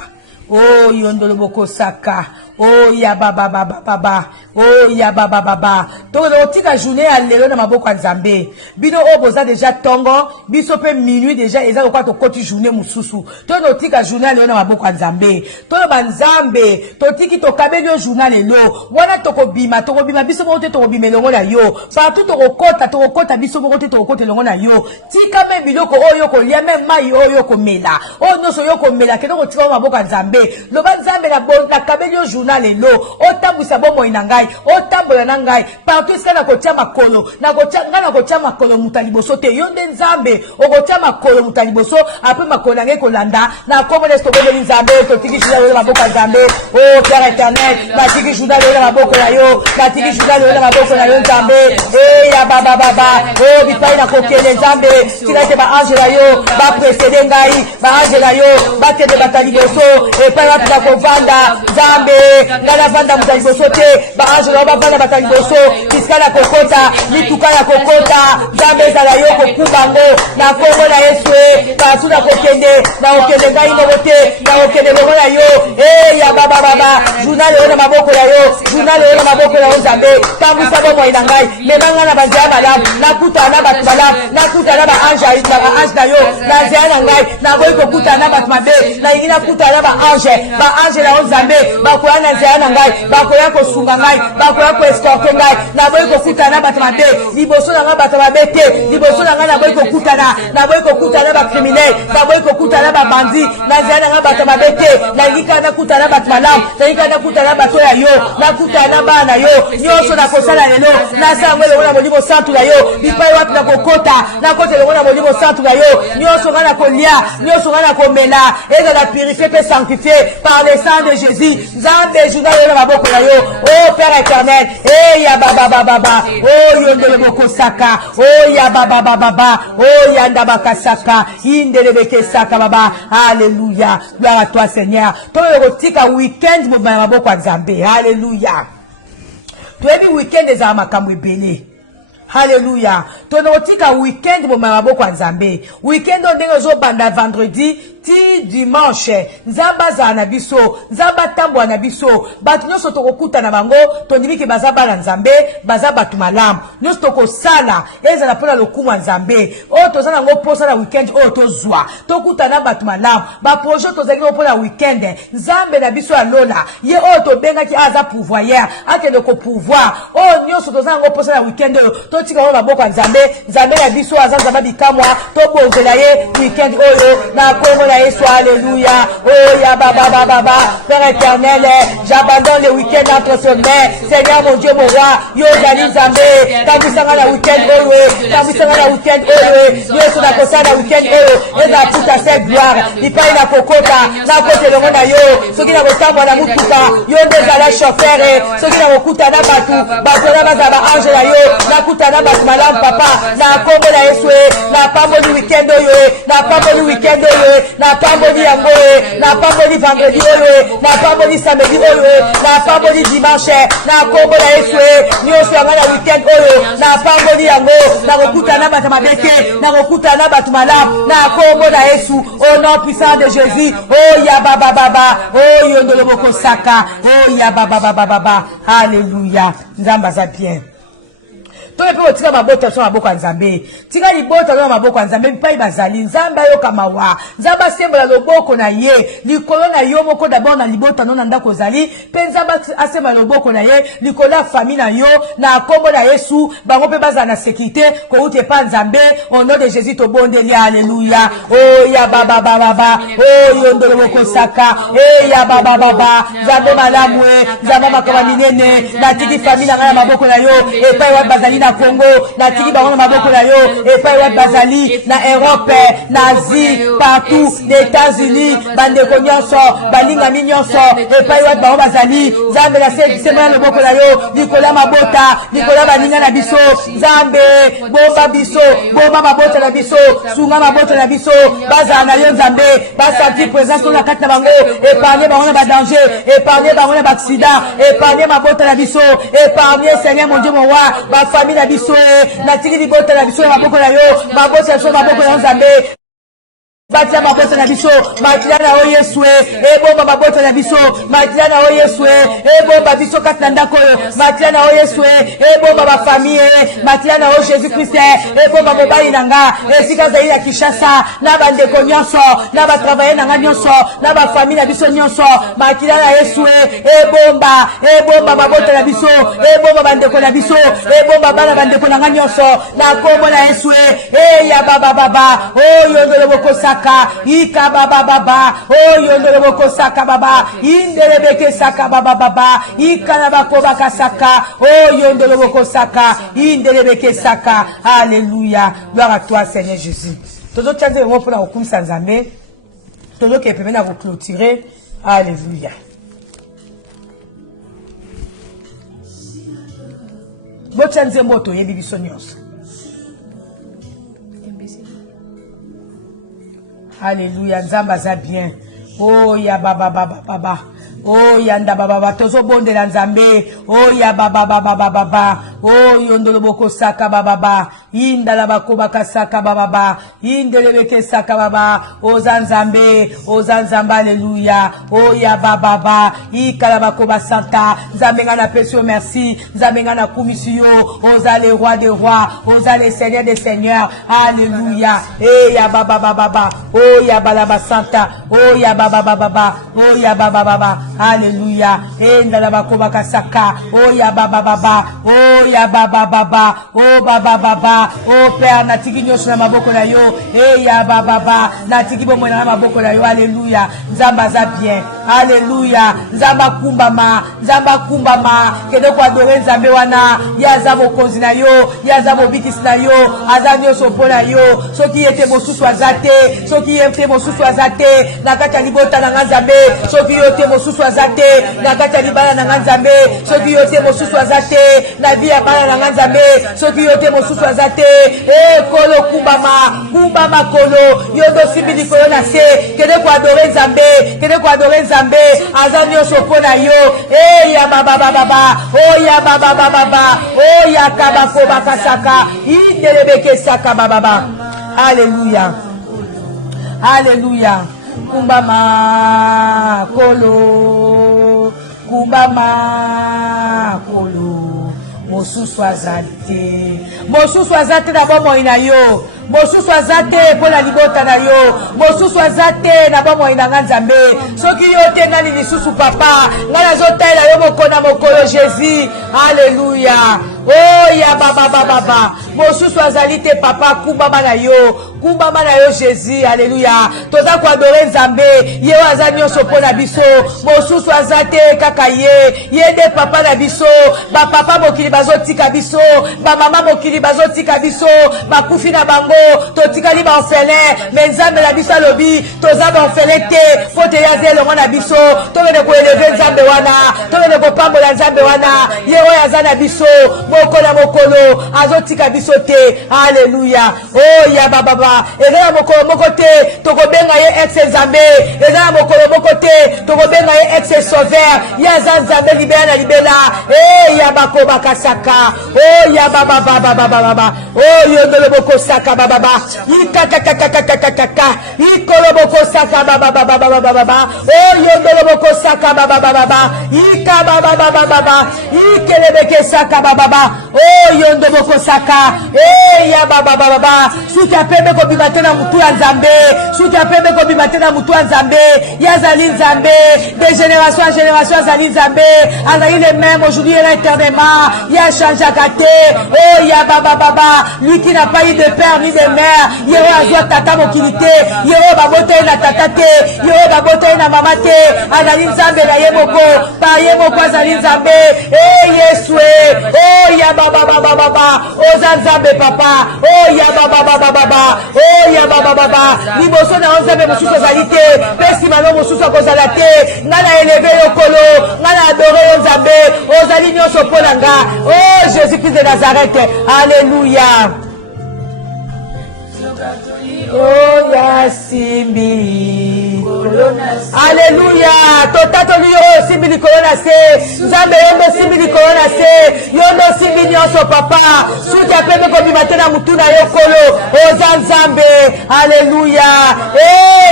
Oh yondolo boko saka. Oh ya baba baba baba. Oh ya baba baba. Donc on tika journée à l'élo na maboko nzambe. Bino oboza déjà tongo, biso pe minuit déjà eza ko to koti journée mususu. Donc on tika journée à l'élo na maboko nzambe. To banzambe, to tiki to kabeli journal l'élo. Wana to ko bima biso mo te to ko bima longo na yo. Partout to ko kota biso mo te to ko kota longo na yo. Tika même biloko oyo ko lia même mai oyo ko mela. O no so yo ko mela ke to ko tika maboko nzambe. Lo banzambe na kabeli journal l'élo. O tambusa bomo inangai. Otambola na ngai partout iska na kotia makolo na kotia makolo mutaliboso te yonde nzambe okotia makolo mutaliboso après makolo na ngai kolanda na kombo de stokobeli nzambe totiki juda le maboko ya nzambe oh Père éternel batiki juda le maboko na yo batiki juda le maboko na yo nzambe ya baba oh bipai na kokele nzambe tika te ba ange na yo ba précéder ngai ba ange na yo batende bataliboso epai wapi na kovanda nzambe ngana vanda mutaliboso te ba ange na bavanda bataliboso iska na kokota lituka na kokota nzambe ezala yo kokumbango na kombo na yesu basu na kokende na okende ngai moko te na okende longo na yo ya baba journal oyo na maboko na yo journal oyo na maboko na yo nzambe tambusa bomoi na ngai memanga na banzela malamu nakutana na bato malamu nakutana na baange na yo na nzela na ngai nakoki kokutana na bato mabe nalingi nakutana na baange na yo nzambe bakoya na nzela na ngai bakoya kosunga ngai bakoya koescorte ngai naboyi kokutana na bato mabe liboso na ngai bato mabe te liboso na ngai naboyi kokutana na bacriminel naboyi kokutana na babandi na nzela na ngai bato mabe te nalingi kaka nakutana na bato malamu nalingi kaka nakutana na bato ya yo nakutana na bana na yo nyonso nakosala lelo nasala yango elongo na molimo santu na yo bipai wapi nakota elongo na molimo santu na yo nyonso ngai nakolia nyonso ngai nakomela ezala purifie mpe sanctifie par le sang de Jésus nzambe journal oyo na maboko na yo oh Père éternel ya baba oh yondele bokosaka oh ya baba oh yanda bakasaka indele bekesaka baba alléluia gloire à toi Seigneur to yokotika weekend mobana maboko ya nzambe alléluia toyebi weekend ezala makambo ebele Hallelujah. Tonotika weekend mobana maboko ya nzambe weekend ondenge ozobanda vendredi ti dimanche nzamba za na biso nzamba tambo na biso batu nyonso tokokuta na bango tondimiki baza bala nzambe baza batu malamu nyonso tokosala ezala pona lokumu nzambe o tozana ngo posa na weekend o tozwa tokuta na batu malamu ba projet tozali ngo pona weekend nzambe na biso alola ye o to benga ki aza pouvoir atende ko pouvoir o nyonso tozana ngo posa na weekend to tika ngo maboko nzambe nzambe na biso aza nzamba bikamwa to bozela ye weekend oyo na kongo na Yesu, alléluia. Oh, ya baba, Père éternel, j'abandonne le week-end entre ses mains. Seigneur, mon Dieu, mon roi, yo zali nzambe, tambisanga na week-end oyo, tambisanga na week-end oyo, Yesu na kosa na week-end oyo, eza tout à cette gloire. Lipai na kokota, na kote longo na yo, soki na kotambwa na mutuka, yo ndezala chauffeur, soki na kokuta na batu, bakona bazaba ange na yo, na kuta na batu malamu papa, na kombo na Yesu, na pamboli week-end oyo, na pamboli week-end oyo, na pamboli yango na pamboli vendredi oyo na pamboli samedi oyo na pamboli dimanche na kombo na Yesu nyonso yanga na weekend oyo na pamboli yango na kokuta na bato mabete na kokuta na bato malamu na kombo na Yesu au nom puissant de Jésus oh ya baba oh yondolo bokosaka oh ya baba alléluia nzamba za bien Toye pe otika mabota so maboko nzambe. Tika libota so maboko nzambe pai bazali nzamba yo kamawa. Nzamba sembola loboko na ye. Likolo na yo moko d'abord na libota no na ndako zali. Pe nzamba asema loboko na ye. Likola famille na yo na kombo na Yesu. Bango pe baza na sécurité ko ute pa nzambe. Au nom de Jésus to bondeli alléluia. Oh ya baba. Oh yondolo boko saka. Ya baba. Nzambe malamu nzamba makama minene. Na tiki famille na maboko na yo. E pai wa bazali na Congo, na tiki bango na maboko na yo, et pas wa bazali, na Europe, na Asie, partout, les États-Unis, bande konyonso, balinga minyonso, et pas wa bango bazali, zambe la sema na maboko na yo, Nicolas Mabota, Nicolas baninga na biso, zambe, bomba biso, bomba mabota na biso, sunga mabota na biso, baza na yo zambe, basanti présence na kati na bango, épargner bango na ba danger, épargner bango na ba accident, épargner mabota na biso, épargner Seigneur mon Dieu mon roi, ba famille na biso na tiki libota na biso na maboko na yo mabota na biso maboko na nzambe batia mabota na biso makila na o Yesu ebomba mabota na biso makila na o Yesu ebomba biso kati na ndako oyo makila na o Yesu ebomba ba famille makila na o Jésus Christ ebomba mobali na nga esika zali ya Kinshasa na bandeko nyonso na ba travailler na nga nyonso na ba famille na biso nyonso makila na Yesu ebomba mabota na biso ebomba bandeko na biso ebomba bana bandeko na nga nyonso na kombo na Yesu ya baba oyo ndolo bokosa ika baba oyo ndolo bokosaka baba indelebeke saka baba ika na bakoba kasaka oyo ndolo bokosaka indelebeke saka. Alléluia, gloire à toi Seigneur Jésus. Tozo tchanze ngo pona okumisa nzambe tozo ke pemena ko clôturer. Alléluia. Bo tchanze moto yebi biso nyonso. Alléluia, Nzamba za bien. Oh ya baba. Oh ya nda baba tozo bonde la Nzambe. Oh ya baba. Oh yondolo boko saka baba. Inda la bakoba kasaka baba. Indelebeke saka baba. Oza Nzamba alléluia. Oh ya baba. Ikala bakoba santa. Nzambe ngana pesio merci. Nzambe ngana kumisio. Oza le roi des rois. Oza le seigneur des seigneurs. Alléluia. Eh ya baba. Oh ya balaba santa. Oh ya baba. Oh ya baba. Alléluia. Enda la bakoba kasaka. Oh ya baba. Oh ya baba. Oh baba. Oh Père natiki nyonso na maboko na yo. Eh ya baba. Natiki bomo na maboko na yo. Alléluia. Nzamba za bien. Alléluia. Nzamba kumbama. Kede kwa adore Nzambe wana. Ya za bokonzi na yo. Ya za bobikisi na yo. Aza nyonso po na yo. Soki yete mosusu azate. Soki yete mosusu azate. Nakata libota na Nzambe. Soki yote mosusu azate. Nakata libala na Nzambe. Soki yote mosusu azate. Na via bala na Nzambe. Soki yote mosusu azate. Kolo kumbama kolo. Yodo simili kolo na se. Kede kwa adore Nzambe. Aza nyonso po na yo. Ya baba. Oh ya baba. Oh ya kabako bakasaka. Indelebeke saka baba. Alléluia. Kumbama kolo. Mosusu azate na bomo ina yo. Mosusu azate pona libota na yo. Mosusu azate na bomo ina Nzambe. Soki yo te nani lisusu papa. Ngana zotela yo mokona mokolo Jésus. Alléluia. Oh ya baba. Mosusu azalite papa kumbama na yo Jésus. Alléluia. Toza ko adore Nzambe. Ye waza nyonso pona biso. Mosusu azate kaka ye de papa na biso. Ba papa mokili bazotika biso. Ba mama mokili bazotika biso. Ba kufi na bango totikali ba orphelin. Mais Nzambe la biso lobi toza ba orphelin te. Faut te yaze longo na biso. Tokende ko elever Nzambe wana. Tokende ko pambola Nzambe wana. Ye yaza na biso. Mokolo azotika biso te. Alléluia. Oh ya baba. Ezala mokolo moko te tokobenga ye ex Nzambe. Ezala mokolo moko te tokobenga ye ex sauveur. Ya Nzambe libela na libela. Ya bakoba kasaka. Oh ya baba. Oh yondolo boko saka baba. Ikaka. Ikolo boko saka baba. Oh yondolo boko saka baba. Ika baba. Ikelebeke saka baba. Oh yondo boko saka. Ya baba. Suta pembe ko bimatena mutu ya Nzambe. Suta pembe ko bimatena mutu ya Nzambe. Ya zali Nzambe. De génération en génération zali Nzambe. Azali le même aujourd'hui et éternellement. Ya changea kate. Oh ya baba. Lui qui n'a pas eu de père ni de mère. Yero azwa tata mokilité. Yero babote na tata te. Yero babote na mama te. Azali Nzambe na ye moko. Pa ye moko azali Nzambe. Yesu. Oh ya baba. Oza Nzambe papa. Oh ya baba. Oh ya baba. Liboso na Nzambe mosusu azali te. Pesi malo mosusu akozala te. Ngana eleve yokolo. Ngana adore yo Nzambe. Ozali nyonso pona nga. Oh Jésus Christ de Nazareth. Alléluia. Oh ya simbi Alléluia. Totato yo simbi likolo na se. Nzambe yondo simbi likolo na se. Yondo simbi nyonso papa. Suki apeme kobimate na mutu na yo kolo. Oza nzambe. Alléluia.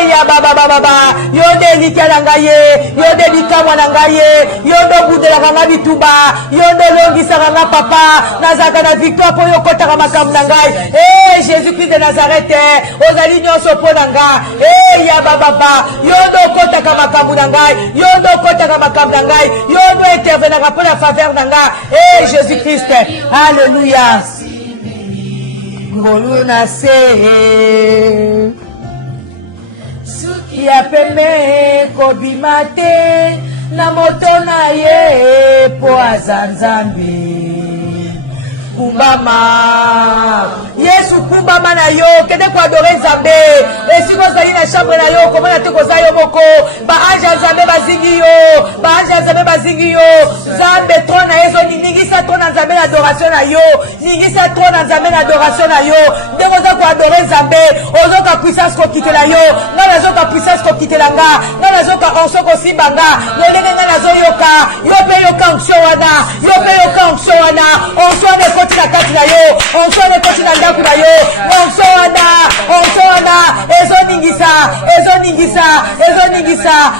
Ya baba. Yondo elika na ngaye. Yondo likamwa na ngaye. Yondo budelaka nga bituba. Yondo longisaka nga papa. Nazaka na victoire po yo kotaka makambo na ngai. Jésus-Christ de Nazareth. Ozali nyonso po na nga. Ya baba. Yondo kotaka makambo na ngai. Yondo kotaka makambo na ngai. Yondo intervenaka po na faveur na nga. Jésus-Christ. Alléluia. Ngolu na se. Ya peme kobima te na moto na ye po azanzambe. Kumbama Yesu kumbama na yo kende kwa adore nzambe esi kozali na chambre na yo komona te koza yo moko ba anja nzambe bazingi yo ba anja nzambe bazingi yo nzambe tro na yeso ningisa tro na nzambe na adoration na yo ningisa tro na nzambe na adoration na yo ndenge oza kwa adore nzambe ozoka puissance kokitela yo nga nazoka puissance kokitela nga nazoka onction kosimba nga lolenge nga nazoyoka yo pe yoka onction wana yo pe yoka onction wana onction ekoti na kati na yo onction ekoti na ndako na yo onction wana ezoningisa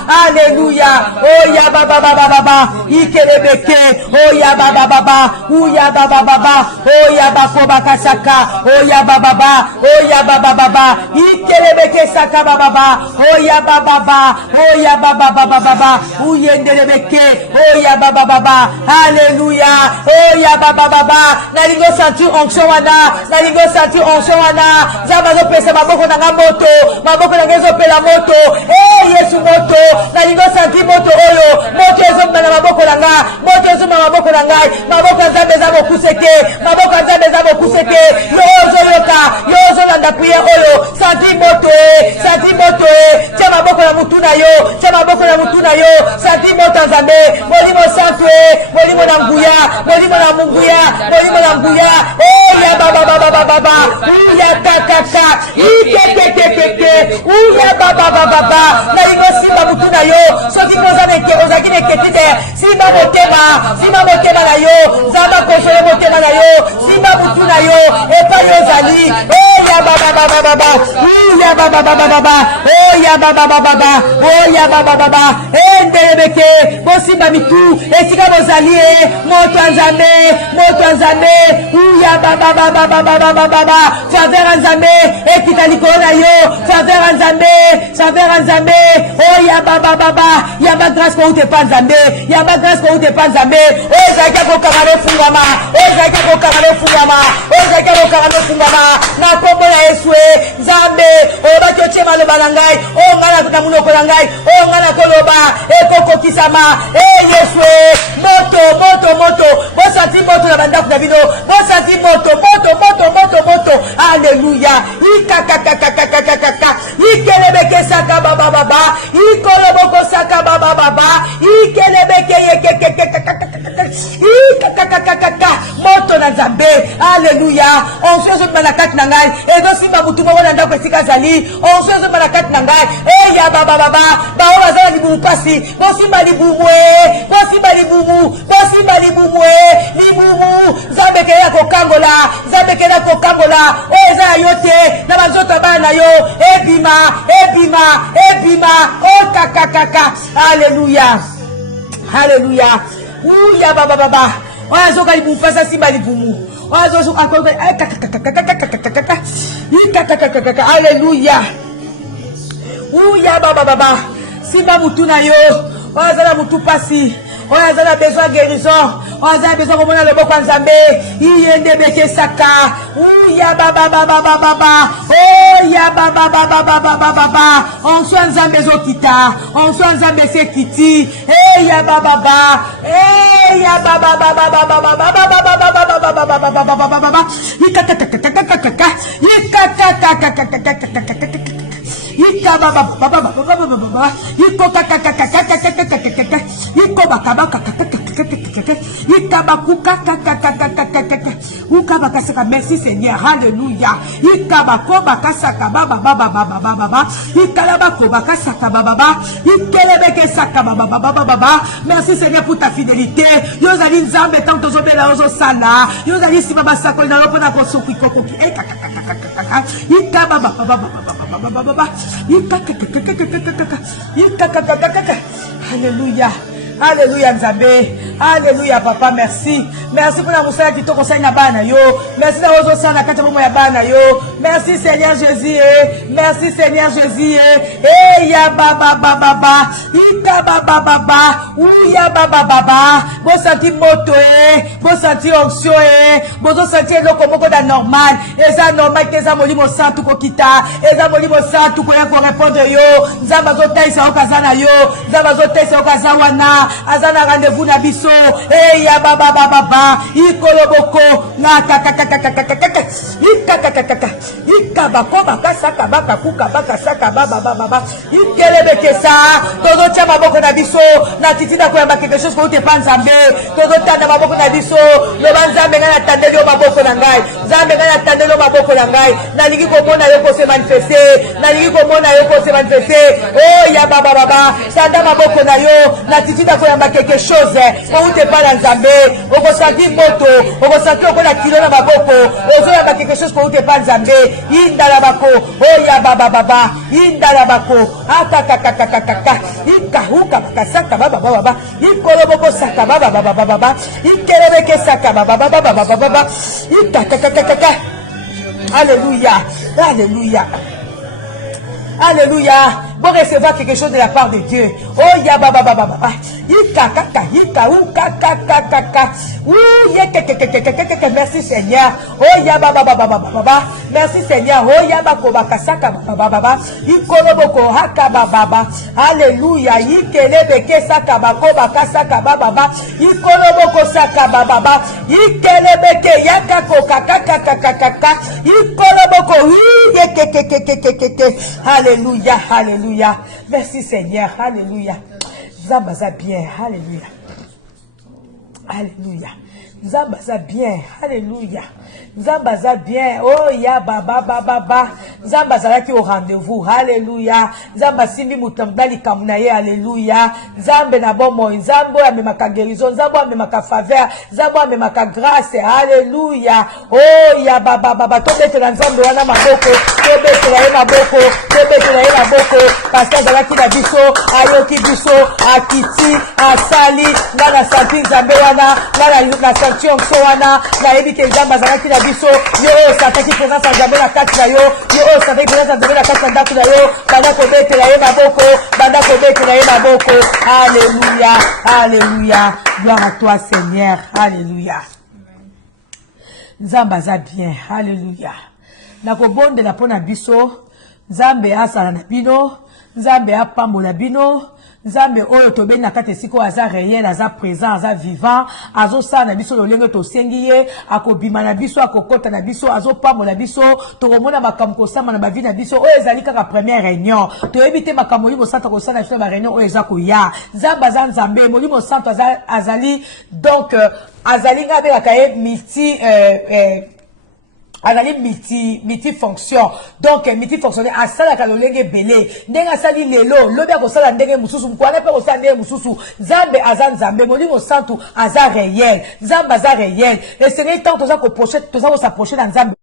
Alléluia. Oya baba ikelebeke oya baba uya baba oya bakoba kasaka oya baba ikelebeke saka baba oya baba uyendelebeke oya baba Alléluia. Oya baba nalingo sentir onction wana nzambe azopesa maboko na nga moto maboko na nga ezopela moto Yesu moto nalingo sentir moto oyo moto ezomba na maboko na nga moto ezomba maboko na ngai maboko ya nzambe eza mokuse te yo ozoyoka yo ozolanda priere oyo sentir moto tia maboko na mutu na yo sentir moto ya nzambe molimo santu molimo na nguya oya baba uya kakaka ikekekekeke uya baba nalingo simba mutu na yo soki ozalaki neketi te simba motema na yo nzambe akosole motema na yo simba mutu na yo epai ozali oya baba endelebeke bosimba mitu esika bozali moto ya nzambe uya baba faveur nzambe ekita likolo na yo faveur nzambe oya baba ya ba grâce ko ute pa nzambe oyo ezalaki akokanga nefungama na kombo na Yesu nzambe oyo baki otie maloba na ngai oyo ngai na munoko na ngai oyo ngai nakoloba ekokokisama Yesu moto bosanti moto na bandako na bino bosanti moto Alléluia. Ikakakakakakakaka ikelebeke saka baba ikoloboko saka baba ikelebeke ikakakakakaka moto na nzambe Alléluia. Onction ezobima na kati na ngai ezosimba mutu moko na ndako esika azali onction ezobima na kati na ngai ya baba baoyo baza na libumu mpasi bosimba libumu nzambe kela kokangola oyo eza ya yo te na banzoto bana na yo ebima okakakaka Alléluia. Uya baba oyo azoka libumu mpasi asimba libumu Alléluia. Uya baba simba mutu na yo oyo aza na mutu mpasi oyo aza na besoin guérison oyo aza na besoin komona loboko ya nzambe iyende bekesaka uya baba oya baba onso ya nzambe ezokita onso ya nzambe esekiti eya baba Iko Merci Seigneur, alléluia. Merci Seigneur pour ta fidélité. Alléluia. Alléluia Nzambe. Alléluia papa, merci. Merci pour la moussala qui te conseille na bana yo. Merci na ozo sana kata momo ya bana yo. Merci Seigneur Jésus. Merci Seigneur Jésus. Eh ya baba baba baba. Ita baba baba. Ou ya baba baba. Bo senti moto bo senti onction bo senti loko moko da normal. Eza normal que eza molimo santu ko kita. Eza molimo santu ko ya ko répondre yo. Nzamba zo taisa okazana yo. Nzamba zo taisa okazawana. Azana rendez-vous na biso. Eh ya baba baba baba. Ikoloboko na kakakakakakakaka. Ikakakakaka. Ikabako bakasaka baka kuka bakasaka baba baba. Ikelebekesa. Todo tia maboko na biso. Na titina ko yamba quelque chose ko te panzambe. Todo tanda maboko na biso. Lo banzambe ngana tandeli o maboko na ngai. Zambe ngana tandeli o maboko na ngai. Na lingi ko mona yo ko se manifester. Na lingi ko mona yo ko se manifester. Oh ya baba baba. Tanda maboko na yo. Na titina ko yamba quelque chose. Ko te panzambe. Oko santi moto. Oko santi oko na kilo na maboko. Ozo yamba quelque chose ko te panzambe. Inda bako, oh ya baba baba, inda la bako, akakakakakaka, ikahuka bakasaka baba baba, ikoloboko saka baba baba baba, ikelebeke saka baba baba baba baba, ikakakakaka. Alléluia, alléluia. Alléluia. Bon recevoir quelque chose de la part de Dieu. Oh ya baba baba baba. Ika kaka ika u kaka kaka. Merci Seigneur. Oh ya baba baba baba. Merci Seigneur. Oh ya bako bakasaka baba baba. Ikoloboko haka baba. Alléluia. Ikelebeke saka bako bakasaka baba. Ikoloboko saka baba. Ikelebeke yaka ko kaka kaka. Ikoloboko yekekekekekeke. Alléluia, alléluia. Merci Seigneur, alléluia. Zambaza bien, alléluia. Alléluia. Zambaza bien, alléluia. Zambaza bien, oh ya baba baba. Zambaza qui au rendez-vous, alléluia. Zamba simbi mutambali kamunaye, alléluia. Zambe na bomo, zambo ya memaka guérison, zambo ya memaka faveur, zambo ya memaka grâce, alléluia. Oh ya baba baba, tobete na nzambe wana maboko, tobete na ye maboko, tobete na ye maboko, pasteur zalaki na biso, ayoki biso, akiti, asali, na santi nzambe wana, na santi onso wana, na ebite nzamba zalaki na biso, yo sataki présence nzambe na kati na yo, yo sataki présence nzambe na kati na ndako na yo, banda kobete na ye maboko, banda kobete na ye maboko, alléluia, alléluia, gloire à toi Seigneur, alléluia. Nzamba za bien, alléluia. Nakobondela pona biso, Nzambe asala na bino, Nzambe apambola bino, Nzambe oyo tobe na kati siko aza réel, aza présent, aza vivant, azo sa na biso lolenge to sengiye, akobima na biso, akokota na biso, azo pambola biso, tokomona makambo kosama na bavi na biso, oyo ezali kaka première réunion. Toyebite makambo molimo santo kosala na ba réunion oyo eza koya. Nzambe aza Nzambe, molimo santo azali donc azali ngabe akaye azali multifonction. Donc multifonctionner asala ka lolenge belé ndenga asali lelo lobi akosala ndenge mususu mkwana pe kosala ndenge mususu. Nzambe aza Nzambe, molimo santu aza réel, Nzambe aza réel. Et ce n'est tant toza ko s'approcher na Nzambe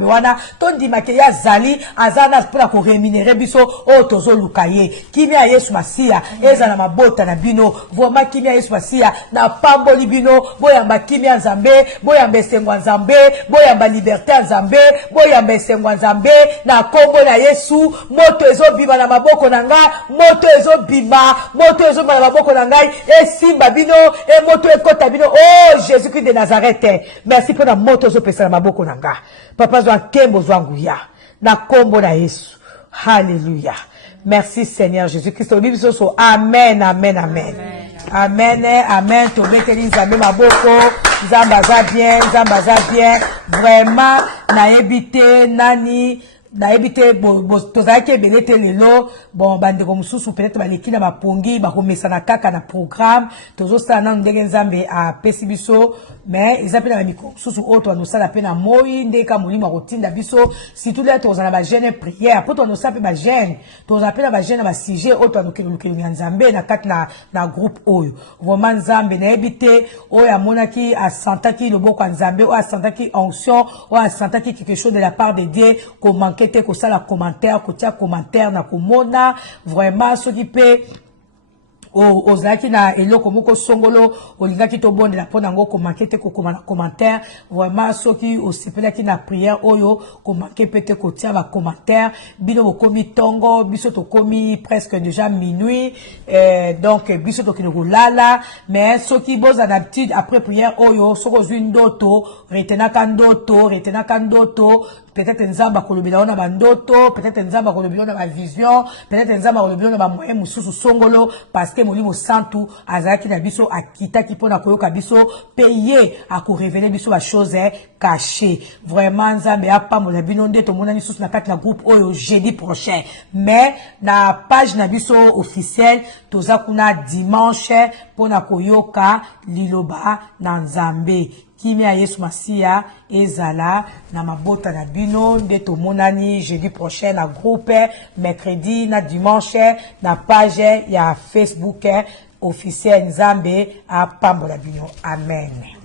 wana tondima ke ya zali azana pona ko rémunérer biso o tozo lukaye kimia Yesu Masia ezana mabota na bino vraiment kimia Yesu Masia na pamboli bino boyamba kimia Nzambe boyamba esengwa Nzambe boyamba liberté Nzambe boyamba esengwa Nzambe na kombo na Yesu moto ezobima na maboko na nga moto ezobima na maboko na ngai esimba bino e moto ekota bino oh Jésus-Christ de Nazareth. Merci pour la moto ezopesa na maboko na nga papa zwa kembo zwanguya na kombo na Yesu. Hallelujah. Merci Seigneur Jésus-Christ. Amen, amen, amen. Amen, amen. Tobeteli Nzambe maboko. Nzamba za bien, Nzamba za bien. Vraiment, na ebite nani nayebi te tozalaki ebele te lelo bon bandeko mosusu peut-être baleki na bapongi bakomesana kaka na programme tozosala nanu ndenge nzambe apesi biso mais eza mpe na bamikro mosusu oyo twanosala mpe na moi ndeka molimo akotinda biso surtout le tozala na bagene prière mpo twanosala mpe bagene tozala mpe na bagene na basujet oyo twanokelelukelungu ya nzambe na kati na groupe oyo vraiment nzambe nayebi te oyo amonaki asantaki loboko ya nzambe oyo asantaki onction oyo asantaki quelque chose de la part de Dieu komanke te kosala commentaire kotia commentaire na komona vraiment soki mpe ozalaki na eloko moko songolo olingaki tobondela mpo nango komanke te kokoma na commentaire vraiment soki osepelaki na prière oyo komanke mpe te kotia bacommentaire bino bokomi ntongo biso tokomi presque déjà minuit donc biso tokende kolala mais soki boza na habitude après prière oyo soki ozwi ndoto retenaka ndoto peut-être nzambe akolobela yo na bandoto peut-être nzambe akolobela yo na bavision peut-être nzambe akolobela yo na bamoyen mosusu songolo parce que molimo santu azalaki na biso akitaki mpona koyoka biso mpe ye akorevele biso bachose caché vraiment nzambe apambola bino nde tomona lisusu na kati na groupe oyo jeudi prochain mais na page na biso officielle toza kuna dimanche mpona koyoka liloba na nzambe kimia ya Yesu Masia ezala na mabota na bino nde tomonani jeudi prochain na groupe mercredi na dimanche na page ya Facebook officiel nzambe apambola bino amen.